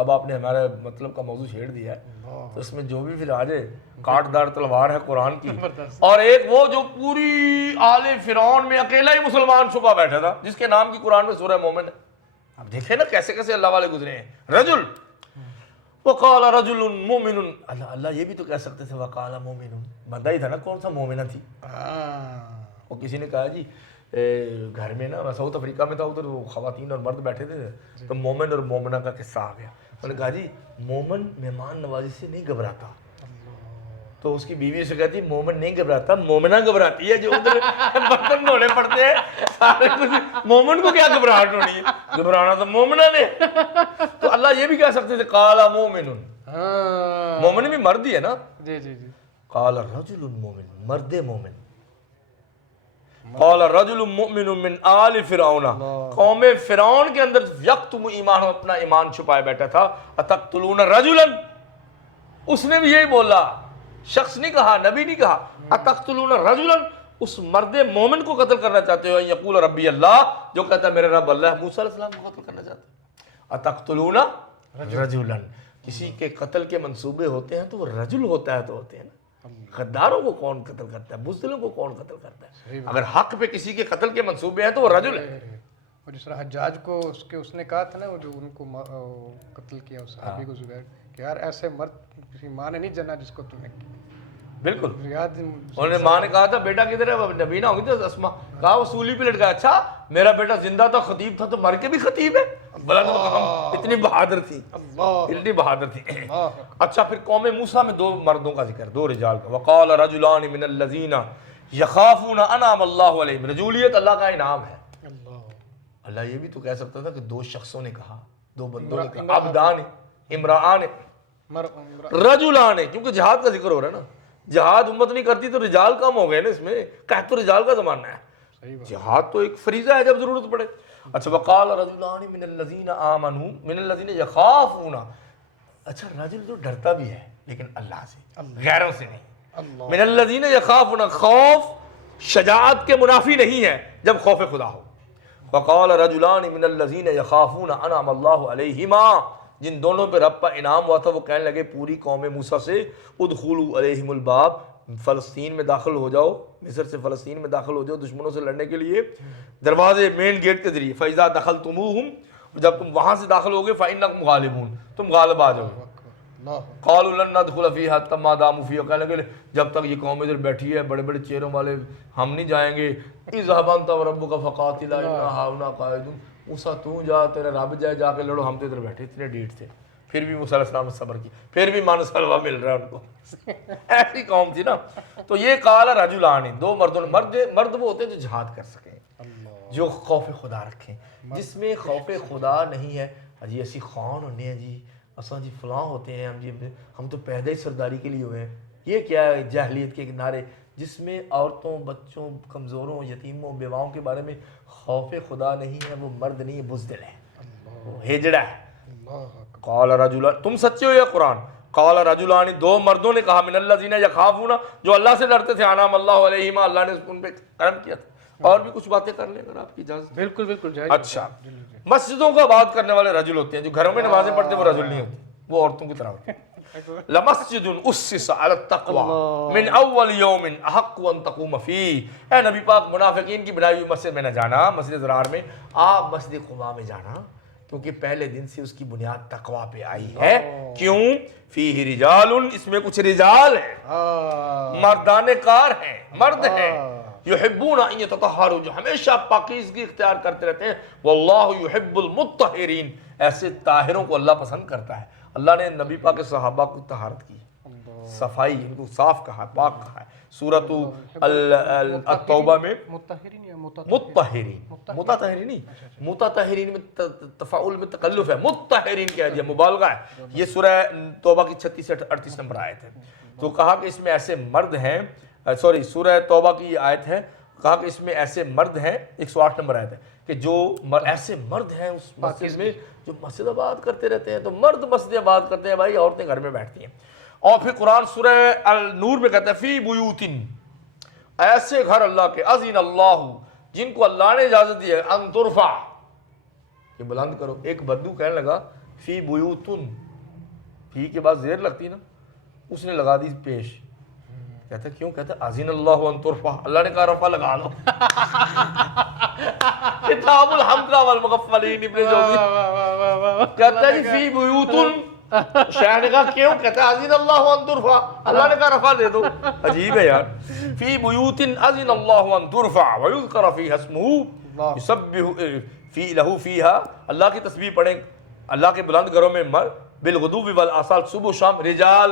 اب آپ نے ہمارے مطلب کا موضوع چھیڑ دیا ہے تو اس میں جو بھی پھر آ جائے کاٹ دار تلوار ہے قرآن کی. اور ایک وہ جو پوری آل فرعون میں اکیلا ہی مسلمان چھپا بیٹھا تھا جس کے نام کی قرآن میں سورہ مومن ہے. اب دیکھیں نا کیسے کیسے اللہ والے گزرے ہیں. رجل وقال رجل مومن، اللہ یہ بھی تو کہہ سکتے تھے وقال مومن، بندہ ہی تھا نا، کون سا مومنہ تھی. وہ کسی نے کہا جی گھر میں نا، میں ساؤتھ افریقہ میں تھا، ادھر وہ خواتین اور مرد بیٹھے تھے تو مومن اور مومنہ کا قصہ آ گیا. انہوں نے کہا جی مومن مہمان نوازی سے نہیں گھبراتا. تو اس کی بیوی سے کہتی مومن نہیں گھبراتا، مومنہ گھبراتی ہے جو ادھر برتن دھونے پڑتے ہیں سارے کچھ. مومن کو کیا گھبراہٹ ہونی ہے، گھبرانا تو مومنہ نے. تو اللہ یہ بھی کہہ سکتے تھے قال مومن، مومن بھی مرد ہی ہے نا. جی جی جی. قال رجل مومن، مرد مومن. قال رجل مؤمن من آل فرعون، قوم فرعون کے اندر یکتم ایمان، اپنا ایمان چھپائے بیٹھا تھا. اتقتلون رجلا، اس نے بھی یہی بولا، شخص نہیں کہا، نبی نہیں کہا. اتقتلون رجلا، اس مرد مومن کو قتل کرنا چاہتے ہو. یقول ربی اللہ، جو کہتا ہے میرے رب اللہ ہے. موسیٰ علیہ السلام کو قتل کرنا چاہتے ہیں. اتقتلون رجلا، کسی کے قتل کے منصوبے ہوتے ہیں تو وہ رجل ہوتا ہے تو ہوتے ہیں نا. غداروں کو کون قتل کرتا ہے، بزدلوں کو کون قتل کرتا ہے. اگر حق پہ کسی کے قتل کے منصوبے ہیں تو وہ رجل ہے. اور جس طرح حجاج کو اس نے کہا تھا نا، وہ جو ان کو قتل کیا اس صحابی کو زبیر، کہ یار ایسے مرد کسی ماں نے نہیں جنا جس کو تم نے کیا. بالکل. انہوں نے ماں نے کہا تھا بیٹا کدھر ہے، نبی نہ ہوگی تو اسما کہا وہ سولی پہ لٹکا. اچھا میرا بیٹا زندہ تھا، خطیب تھا، تو مر کے بھی خطیب ہے. بلا اتنی بہادر تھی، اتنی بہادر تھی. اچھا پھر قوم موسیٰ میں دو مردوں کا ذکر، دو رجال کا. وقال رجلان من الذین یخافون انعم اللہ علیہم، رجولیت اللہ کا انعام ہے. اللہ یہ بھی تو کہہ سکتا تھا کہ دو شخصوں نے کہا، دو بندوں نے کہا، عبدان امرآن رجلان، کیونکہ جہاد کا ذکر ہو رہا ہے نا. جہاد امت نہیں کرتی تو رجال کم ہو گئے نا اس میں، کہہ تو رجال کا زمانہ ہے. جہاد تو ایک فریضہ ہے جب ضرورت پڑے. اچھا وقال رجلان من الذین آمنوا من الذین یخافون، اچھا رجل جو ڈرتا بھی ہے لیکن اللہ سے، غیروں سے نہیں. من الذین یخافون، خوف شجاعت کے منافی نہیں ہے جب خوف خدا ہو. وقال رجلان من الذین یخافون انعم اللہ علیہما، جن دونوں پہ رب کا انعام ہوا تھا وہ کہنے لگے پوری قوم موسیٰ سے، ادخلوا علیہم الباب، فلسطین میں داخل ہو جاؤ، مصر سے فلسطین میں داخل ہو جاؤ دشمنوں سے لڑنے کے لیے، دروازے مین گیٹ کے ذریعے. فَإِذَا دَخَلْتُمُوهُمْ، جب تم وہاں سے داخل ہوگے فَإِنَّكُمْ غَالِبُونَ، تم غالب آ جاؤ. قَالُوا لَن نَّدْخُلَ فِيهَا حَتَّىٰ مَا دَامُوا فِيهَا، کہنے لگے جب تک یہ قوم ادھر بیٹھی ہے بڑے بڑے چہروں والے ہم نہیں جائیں گے. اذهب أنتَ وَرَبُّكَ فَقَاتِلَا إِنَّا هَاهُنَا قَاعِدُونَ، موسیٰ تو جا، تیرا رب جائے، جا کے لڑو، ہم تو ادھر بیٹھے. اتنے ڈیٹ تھے. پھر بھی موسیٰ علیہ السلام نے صبر کی، پھر بھی مانو سلوہ مل رہا ہے ان کو ایسی قوم تھی نا. تو یہ قال رجلان، دو مردوں نے، مرد وہ ہوتے ہیں جو جہاد کر سکیں، جو خوف خدا رکھیں. جس میں خوف خدا نہیں ہے، جی ایسی خان ہونے ہیں جی اساں جی فلاں ہوتے ہیں، ہم تو پیدا ہی سرداری کے لیے ہوئے ہیں. یہ کیا ہے جاہلیت کے نعرے، جس میں عورتوں، بچوں، کمزوروں، یتیموں، بیواؤں کے بارے میں خوف خدا نہیں ہے، وہ مرد نہیں ہے، بزدل ہے، وہ ہجڑا ہے. قال رجلان، تم سچے ہو یا قرآن؟ قال رجلان، دو مردوں نے کہا، من الذین یخافون، جو اللہ سے ڈرتے تھے، انعم اللہ علیہما، اللہ نے ان پہ کرم کیا تھا. اور بھی کچھ باتیں کر لیں اگر آپ کی اجازت. بالکل بالکل جائز. اچھا، مسجدوں کو آباد کرنے والے رجل ہوتے ہیں، جو گھروں میں نمازیں پڑھتے ہیں وہ رجل نہیں ہوتے، وہ عورتوں کی طرح ہوتے ہیں. لمسجد اسس علی التقوی من اول یوم احق ان تقوم فیہ، اے نبی پاک منافقین کی بنائی ہوئی مسجد میں نہ جانا، مسجد ضرار میں، آپ مسجد قباء میں جانا، کیونکہ پہلے دن سے اس کی بنیاد تقوی پہ آئی ہے. کیوں؟ فیہ رجال، اس میں کچھ رجال ہیں، مردان کار ہیں، مرد ہیں، یحبون ان یتطہروا، جو ہمیشہ پاکیزگی اختیار کرتے رہتے ہیں. واللہ یحب المطہرین، ایسے طاہروں کو اللہ پسند کرتا ہے. اللہ نے نبی پاک کے صحابہ کو طہارت کی، صفائی، ان کو صاف کہا، پاک کہا ہے. سورۃ التوبہ میں مطہرین یا مطہرین، متطہرین نہیں، متطہرین میں تفاعل میں تکلف ہے، مطہرین کہہ دیا، مبالغہ ہے. یہ سورہ توبہ کی 36 سے 38 نمبر آیت ہے. تو کہا کہ اس میں ایسے مرد ہیں، سوری سورہ توبہ کی یہ آیت ہے، کہا کہ اس میں ایسے مرد ہیں، 108 نمبر آیت ہے، کہ جو ایسے مرد ہیں اس مسجد میں جو مسجد آباد کرتے رہتے ہیں. تو مرد مسجد آباد کرتے ہیں بھائی، عورتیں گھر میں بیٹھتی ہیں. اور پھر قرآن سورہ النور میں کہتا ہے فی بیوتن، ایسے گھر اللہ کے، اذن اللہ، جن کو اللہ نے اجازت دی ہے، ان ترفع، یہ بلند کرو. ایک بدو کہنے لگا فی بیوتن، فی کے بعد زیر لگتی ہے نا، اس نے لگا دی پیش. کہتا ہے کیوں؟ کہتا ہے اذن اللہ ان ترفع، اللہ نے کہا رفع لگا لو. کتاب الحمد والمغفلین ابن جوزی کہتا ہے جی فی بیوتن، شاعر نے کہا کیوں؟ کہتا ہے اذن اللہ ان ترفع، اللہ نے کہا رفع دے دو. عجیب ہے یار. فی بیوتن اذن اللہ ان ترفع ویذکر فیہا اسمہ یسبح فی لہ فیہا، اللہ کی تسبیح پڑھیں اللہ کے بلند گھروں میں، بالغدو والآصال، صبح و شام. رجال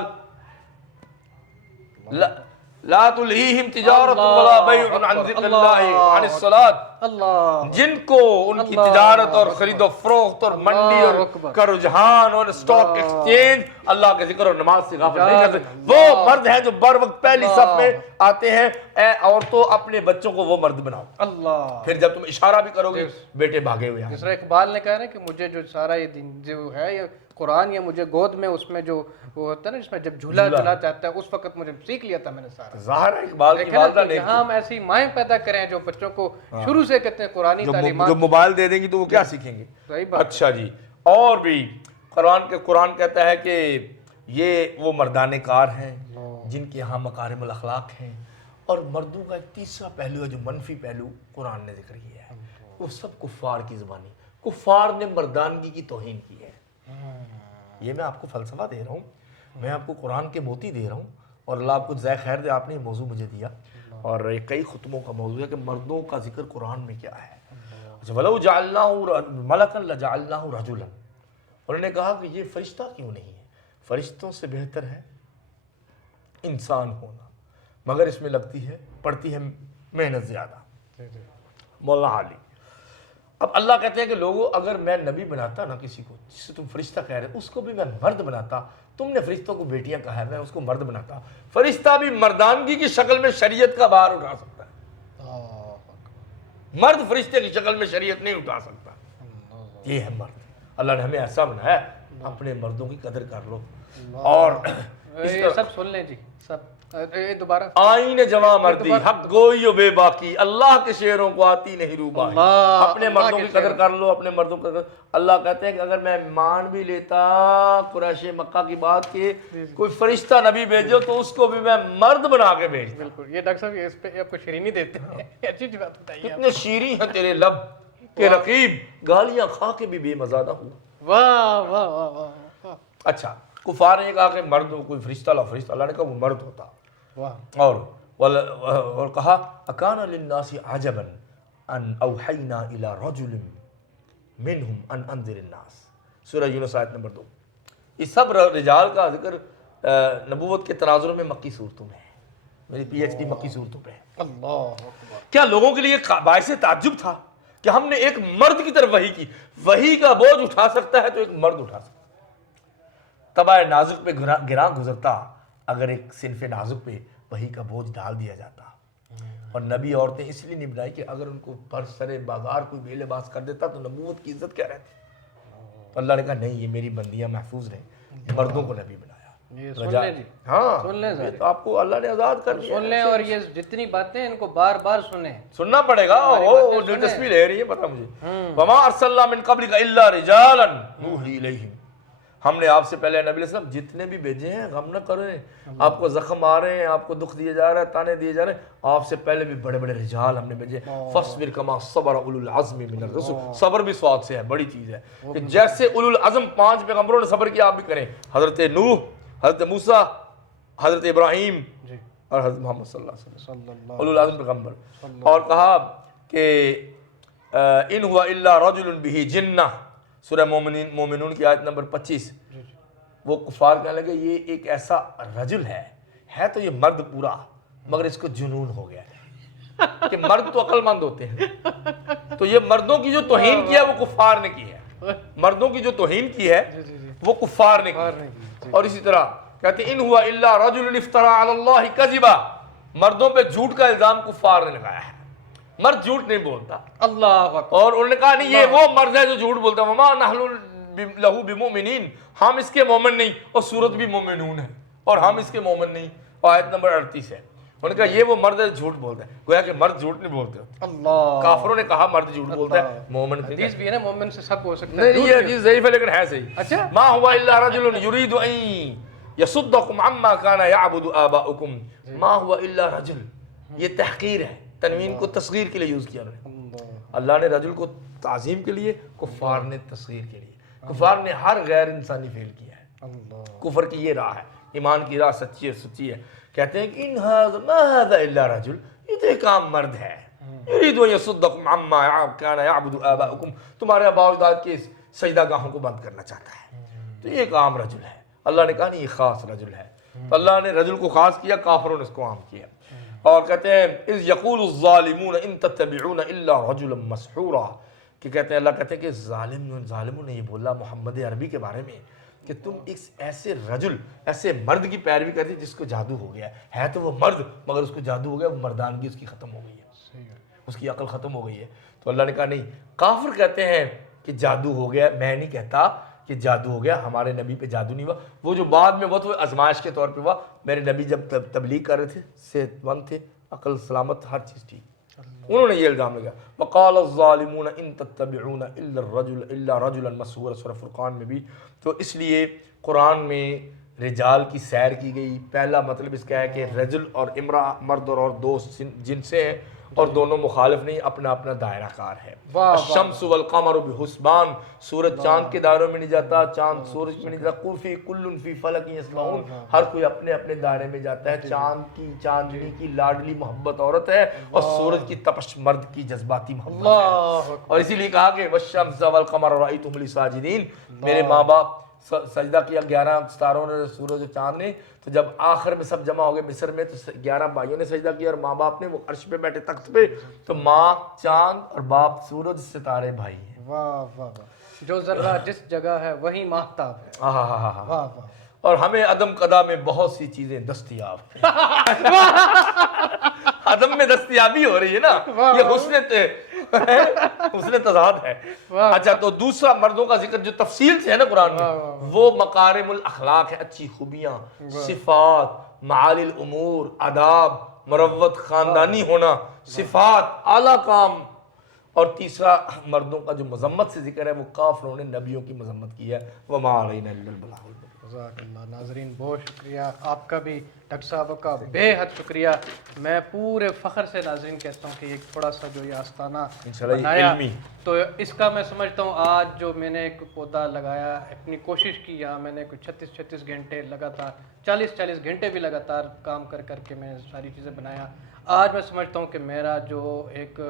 لا تلہیہم تجارت ولا بیع عن ذکر اللہ عن الصلاۃ، جن کو ان کی تجارت اور خرید و فروخت اور منڈی اور کا رجحان اور اسٹاک ایکسچینج اللہ کے ذکر اور نماز سے غافل نہیں کرتے. وہ مرد ہیں جو بر وقت پہلی صف میں آتے ہیں. اے عورتوں اپنے بچوں کو وہ مرد بناؤ. اللہ، پھر جب تم اشارہ بھی کرو گے بیٹے بھاگے ہوئے ہیں. جس طرح اقبال نے کہا نا کہ مجھے جو سارا یہ دن جو ہے یہ قرآن، یا مجھے گود میں اس میں جو وہ ہوتا ہے نا، جس میں جب جھولا چاہتا ہے، اس وقت مجھے سیکھ لیا تھا میں نے سارا. ظاہر ہے اقبال کی والدہ نے، یہاں ہم ایسی مائیں پیدا کریں جو بچوں کو شروع سے کہتے ہیں قرآنی تعلیمات، جو موبائل دے دیں گی تو وہ کیا سیکھیں گے؟ صحیح بات. اچھا جی. اور بھی قرآن کہتا ہے کہ یہ وہ مردان کار ہیں جن کے یہاں مکارم الاخلاق ہیں. اور مردوں کا ایک تیسرا پہلو ہے جو منفی پہلو قرآن نے ذکر کیا ہے، وہ سب کفار کی زبانی. کفار نے مردانگی کی توہین کی ہے. یہ میں آپ کو فلسفہ دے رہا ہوں، میں آپ کو قرآن کے موتی دے رہا ہوں، اور اللہ آپ کو جزائے خیر دے. آپ نے یہ موضوع مجھے دیا، اور یہ کئی خطبوں کا موضوع ہے کہ مردوں کا ذکر قرآن میں کیا ہے. وَلَوْ جَعَلْنَاهُ مَلَكًا لَجَعَلْنَاهُ رَجُلًا، انہوں نے کہا کہ یہ فرشتہ کیوں نہیں ہے؟ فرشتوں سے بہتر ہے انسان ہونا، مگر اس میں لگتی ہے، پڑتی ہے محنت زیادہ. مولانا علی. اب اللہ کہتے ہیں کہ لوگوں، اگر میں نبی بناتا نا کسی کو جس سے تم فرشتہ کہہ رہے، اس کو بھی میں مرد بناتا. تم نے فرشتوں کو بیٹیاں کہا ہے، میں اس کو مرد بناتا. فرشتہ بھی مردانگی کی شکل میں شریعت کا بار اٹھا سکتا ہے، مرد فرشتے کی شکل میں شریعت نہیں اٹھا سکتا. یہ ہے مرد. اللہ نے ہمیں ایسا بنایا ہے، اپنے مردوں کی قدر کر لو. اور سب سن لیں جی، سب دوبارہ آئین جوان مردی، حق گوئی و بے باکی، اللہ کے شعروں کو آتی نہیں روبائی. اپنے مردوں کی قدر کر لو، اپنے مردوں کی قدر. اللہ کہتے ہیں کہ اگر میں مان بھی لیتا قریش مکہ کی بات کہ کوئی فرشتہ نبی بھیجو تو اس کو بھی میں مرد بنا کے بھیجتا. بالکل. یہ ڈاکٹر صاحب اس پہ آپ کو شیرینی دیتے ہیں، اچھی بات بتائیے. کتنے شیریں ہیں تیرے لب کہ رقیب گالیاں کھا کے بھی بے مزہ نہ ہوا. واہ واہ واہ واہ. اچھا، کفار نے کہا کہ مرد ہو، کوئی فرشتہ لا فرشتہ. اللہ نے کہا وہ مرد ہوتا. اور کہا اکان للناس عجبا ان اوحینا الی رجل منہم ان انذر الناس. سورہ یونس آیت نمبر 2. یہ سب رجال کا ذکر نبوت کے تناظر میں مکی صورتوں میں ہے. میری پی ایچ ڈی مکی صورتوں پہ ہے. اللہ کیا لوگوں کے لیے باعث تعجب تھا کہ ہم نے ایک مرد کی طرف وحی کی؟ وحی کا بوجھ اٹھا سکتا ہے تو ایک مرد اٹھا سکتا ہے. طبع نازک پہ گراں گزرتا اگر ایک صنف نازک پہ وحی کا بوجھ ڈال دیا جاتا. اور نبی عورتیں اس لیے نہیں بنائی کہ اگر ان کو پر سر بازار کوئی بے لباس کر دیتا تو نبوت کی عزت کیا رہتی. تو اللہ نے کہا نہیں، یہ میری بندیاں محفوظ رہیں، مردوں کو نبی بنایا. یہ سن لیں جی، ہاں سن لیں یہ تو آپ کو اللہ نے آزاد کر دیا. سن لیں، اور یہ جتنی باتیں ان کو بار بار سنیں، سننا پڑے گا. وہ دلچسپی لے رہی ہے، پتہ مجھے. وما ارسلنا من قبلک الا رجالا نوحی الیہم. ہم نے آپ سے پہلے نبی علیہ السلام جتنے بھی بھیجے ہیں، غم نہ کریں. آپ کو زخم آ رہے ہیں، آپ کو دکھ دیے جا رہا ہے، تانے دیے جا رہے ہیں، آپ سے پہلے بھی بڑے بڑے رجال ہم نے بھیجے. فاصبر کما صبر اولو العزم من الرسل. صبر بھی سواد سے ہے، بڑی چیز ہے کہ جیسے اولو العزم 5 پیغمبروں نے صبر کیا، آپ بھی کریں. حضرت نوح، حضرت موسیٰ، حضرت ابراہیم اور حضرت محمد صلی اللہ علیہ وسلم اولو العزم پیغمبر. اور کہا کہ ان ہوا الا رجل بہ جنہ، سورہ مومنون کی آیت نمبر 25. وہ کفار کہنے لگے یہ ایک ایسا رجل ہے تو یہ مرد پورا، مگر اس کو جنون ہو گیا ہے. کہ مرد تو عقل مند ہوتے ہیں. تو یہ مردوں کی جو توہین کی ہے وہ کفار نے کی ہے. مردوں کی جو توہین کی ہے وہ کفار نے کی ہے. اور اسی طرح کہتے ہیں ان ہوا الا رجل افترى علی اللہ کذبا. مردوں پہ جھوٹ کا الزام کفار نے لگایا ہے. مرد جھوٹ نہیں بولتا. اللہ اکبر. اور انہوں نے کہا نہیں، یہ وہ مرد ہے جو جھوٹ بولتا ہے. وما نحن لہ بمؤمنین، ہم اس کے مومن نہیں. اور سورت بھی مومنون ہے اور ہم اس کے مومن نہیں. اور آیت نمبر 38 ہے. انہوں نے کہا یہ وہ مرد ہے جو جھوٹ بولتا ہے. گویا کہ مرد جھوٹ نہیں بولتے. اللہ، کافروں نے کہا مرد جھوٹ بولتا ہے، مومن نہیں. حدیث بھی ہے نا، مومن سے سب ہو سکتا ہے. نہیں، یہ حدیث ضعیف ہے لیکن ہے صحیح. اچھا، ما هو الا رجل يريد ان يصدكم عما كان يعبد آباؤكم. ما هو الا رجل، یہ تحقیر ہے. تنوین کو تصغیر کے لیے یوز کیا انہوں نے. اللہ نے رجل کو تعظیم کے لیے، کفار نے تصغیر کے لیے. کفار نے ہر غیر انسانی فعل کیا ہے. کفر کی یہ راہ ہے، ایمان کی راہ سچی ہے، سچی ہے. کہتے ہیں کہ ان هذا ما هذا الا رجل، یہ تو ایک عام مرد ہے. يريد ان يصدكم عما كان يعبد آباؤكم، تمہارے آباء و اجداد کے سجدہ گاہوں کو بند کرنا چاہتا ہے. تو یہ ایک عام رجل ہے. اللہ نے کہا نہیں، یہ خاص رجل ہے. تو اللہ نے رجل کو خاص کیا، کافروں نے اس کو عام کیا. اور کہتے ہیں اذ یقول الظالمون ان تتبعون الا رجلا مسحورا، کہ کہتے ہیں اللہ کہتے ہیں کہ ظالموں نے یہ بولا محمد عربی کے بارے میں کہ تم اس ایسے رجل، ایسے مرد کی پیروی کرتے جس کو جادو ہو گیا ہے. تو وہ مرد مگر اس کو جادو ہو گیا، وہ مردانگی اس کی ختم ہو گئی ہے، اس کی عقل ختم ہو گئی ہے. تو اللہ نے کہا نہیں. کافر کہتے ہیں کہ جادو ہو گیا. میں نہیں کہتا کہ جادو ہو گیا، ہمارے نبی پہ جادو نہیں ہوا. وہ جو بعد میں وہ تو آزمائش کے طور پہ ہوا. میرے نبی جب تبلیغ کر رہے تھے، صحت مند تھے، عقل سلامت، ہر چیز ٹھیک. انہوں نے یہ الزام لگایا وقال الظالمون ان تتبعون الا رجلا مسحورا، سورہ فرقان میں بھی. تو اس لیے قرآن میں رجال کی سیر کی گئی. پہلا مطلب اس کا ہے کہ رجل اور امرأہ، مرد اور دو جنسیں ہیں، اور دونوں مخالف نہیں، اپنا اپنا دائرہ کار ہے. الشمس والقمر بحسبان، سورج چاند کے دائروں میں نہیں جاتا، چاند سورج میں نہیں جاتا. کل فی فلک یسبحون، ہر کوئی اپنے اپنے دائرے میں جاتا ہے. چاندنی کی لاڈلی محبت عورت ہے، اور سورج کی تپش مرد کی جذباتی محبت ہے. اور اسی لیے کہا کہ والشمس والقمر رأیتهم لی ساجدین، میرے ماں باپ سجدہ کیا 11 ستاروں نے، سورج و چاند نے. تو جب آخر میں سب جمع ہو گئے مصر میں، تو 11 بھائیوں نے سجدہ کیا، اور ماں باپ نے، وہ عرش پہ بیٹھے تخت پہ. تو ماں چاند اور باپ سورج، ستارے بھائی ہیں. واہ واہ واہ. جو ذرہ جس جگہ ہے وہی ماہتاب ہے. واہ واہ. اور ہمیں عدم قدا میں بہت سی چیزیں دستیاب ہیں. عدم میں دستیابی ہو رہی ہے نا، یہ حسن تضاد ہے. اچھا، تو دوسرا مردوں کا ذکر جو تفصیل سے ہے نا قرآن میں، وہ مکارم الاخلاق ہے، اچھی خوبیاں، صفات، معالی الامور، آداب، مروت، خاندانی ہونا، صفات، اعلیٰ کام. اور تیسرا مردوں کا جو مذمت سے ذکر ہے، وہ کافروں نے نبیوں کی مذمت کی ہے. وما علینا الا البلاغ المبین. جزاک اللہ. ناظرین بہت شکریہ آپ کا بھی، ڈاکٹر صاحب کا بے حد شکریہ. میں پورے فخر سے ناظرین کہتا ہوں کہ ایک تھوڑا سا جو یہ آستانہ بنایا، تو اس کا میں سمجھتا ہوں آج جو میں نے ایک پودا لگایا، اپنی کوشش کی، یہاں میں نے کوئی 36 گھنٹے لگاتار، 40 گھنٹے بھی لگاتار کام کر کے میں ساری چیزیں بنایا. آج میں سمجھتا ہوں کہ میرا جو ایک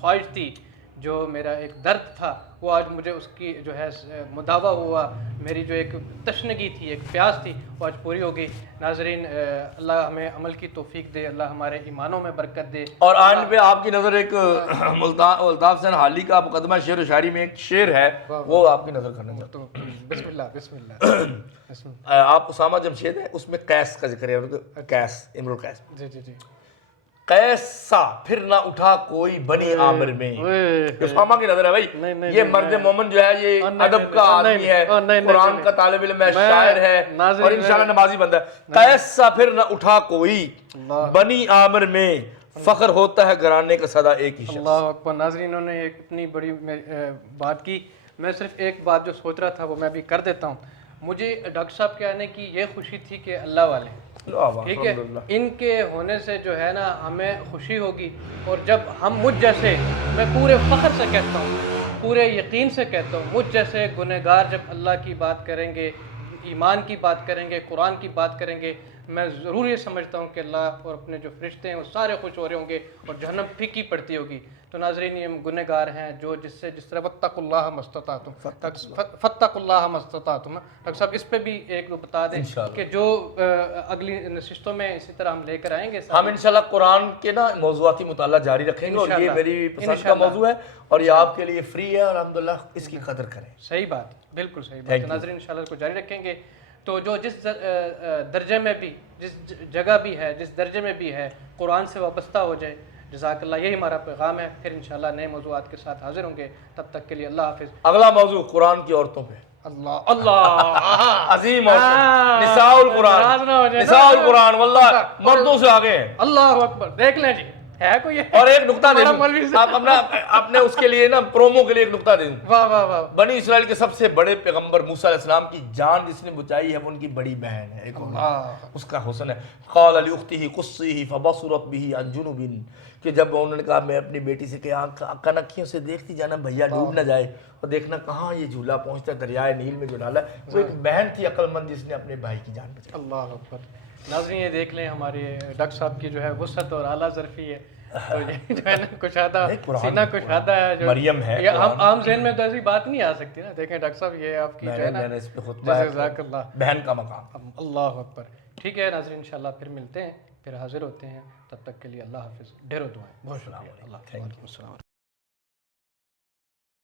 خواہش تھی، جو میرا ایک درد تھا، وہ آج مجھے اس کی جو ہے مداوا ہوا. میری جو ایک تشنگی تھی، ایک پیاس تھی، وہ آج پوری ہو گئی۔ ناظرین اللہ ہمیں عمل کی توفیق دے، اللہ ہمارے ایمانوں میں برکت دے۔ اور آئین پہ آپ کی نظر ایک الطاف حسین حالی کا مقدمہ شعر و شاعری میں ایک شعر ہے، وہ آپ کی نظر کرنا چاہتا تو بسم اللہ بسم اللہ بسم اللہ۔ ہوں۔ آپ اسامہ جمشید ہیں، اس میں قیس کا ذکر ہے، قیس امرؤ القیس۔ جی جی جی قیس سا پھر نہ اٹھا کوئی بنی عامر میں، اسامہ کی نظر ہے بھائی، یہ مرد مومن جو ہے یہ ادب کا آدمی ہے، قرآن کا طالب علم ہے، شاعر ہے، اور انشاءاللہ نمازی بندہ ہے۔ قیس سا پھر نہ اٹھا کوئی بنی عامر میں، فخر ہوتا ہے گھرانے کا صدا ایک ہی شخص۔ اللہ اکبر۔ ناظرین انہوں نے ایک اتنی بڑی بات کی، میں صرف ایک بات جو سوچ رہا تھا وہ میں بھی کر دیتا ہوں۔ مجھے ڈاکٹر صاحب کے آنے کی یہ خوشی تھی کہ اللہ والے، ٹھیک ہے، ان کے ہونے سے جو ہے نا ہمیں خوشی ہوگی، اور جب ہم مجھ جیسے، میں پورے فخر سے کہتا ہوں، پورے یقین سے کہتا ہوں، مجھ جیسے گنہگار جب اللہ کی بات کریں گے، ایمان کی بات کریں گے، قرآن کی بات کریں گے، میں ضرور یہ سمجھتا ہوں کہ اللہ اور اپنے جو فرشتے ہیں وہ سارے خوش ہو رہے ہوں گے اور جہنم پھیکی پڑتی ہوگی۔ تو ناظرین یہ گنہگار ہیں جو جس طرح واتقوا اللہ ما استطعتم، فاتقوا اللہ ما استطعتم، ڈاکٹر صاحب اس پہ بھی ایک بتا دیں کہ جو اگلی نشستوں میں اسی طرح ہم لے کر آئیں گے۔ ہم انشاءاللہ قرآن کے نا موضوعاتی مطالعہ جاری رکھیں گے، اور یہ میری پسند کا موضوع ہے اور یہ آپ کے لیے فری ہے، اور الحمدللہ اس کی قدر کریں۔ صحیح بات، بالکل صحیح بات۔ ناظرین انشاءاللہ اس کو جاری رکھیں گے۔ تو جو جس درجے میں بھی، جس جگہ بھی ہے، جس درجے میں بھی ہے، قرآن سے وابستہ ہو جائے۔ جزاک اللہ، یہی ہمارا پیغام ہے۔ پھر انشاءاللہ نئے موضوعات کے ساتھ حاضر ہوں گے، تب تک کے لیے اللہ حافظ۔ اگلا موضوع قرآن کی عورتوں پہ، اللہ اللہ عظیم عورتیں، نساء القرآن، نساء القرآن واللہ مردوں سے آگے ہیں۔ اللہ اکبر، دیکھ لیں جی ہے کوئی۔ اور ایک نقطہ دے دوں، آپ اپنے اس کے لیے نا پرومو کے لیے ایک نقطہ دے دوں۔ واہ واہ واہ، بنی بنی اسرائیل کے سب سے بڑے پیغمبر موسیٰ علیہ السلام کی جان جس نے بچائی ہے وہ ان کی بڑی بہن ہے، ایک اور اس کا حسن ہے۔ قال لأختہ قصیہ فبصرت بہ عن جنب، کہ جب انہوں نے کہا میں اپنی بیٹی سے کہ کنکھیوں سے دیکھتی جانا بھیا ڈوب نہ جائے، اور دیکھنا کہاں یہ جھولا پہنچتا ہے دریائے نیل میں جو ڈالا ہے، وہ ایک بہن تھی عقل مند جس نے اپنے بھائی کی جان بچائی۔ اللہ اکبر۔ ناظرین یہ دیکھ لیں ہمارے ڈاکٹر صاحب کی جو ہے وسعت اور اعلیٰ ظرفی ہے، تو یہ جو ہے نا کشادہ سینہ کشادہ ہے، جو مریم ہے، ہم عام ذہن میں تو ایسی بات نہیں آ سکتی نا۔ دیکھیں ڈاکٹر صاحب یہ آپ کی جو ہے نا اس پہ خطبہ ہے، جزاک اللہ، بہن کا مقام۔ اللہ اکبر۔ ٹھیک ہے ناظرین، انشاءاللہ پھر ملتے ہیں، پھر حاضر ہوتے ہیں، تب تک کے لیے اللہ حافظ، ڈھیروں دعائیں، بہت شکریہ، اللہ السلام۔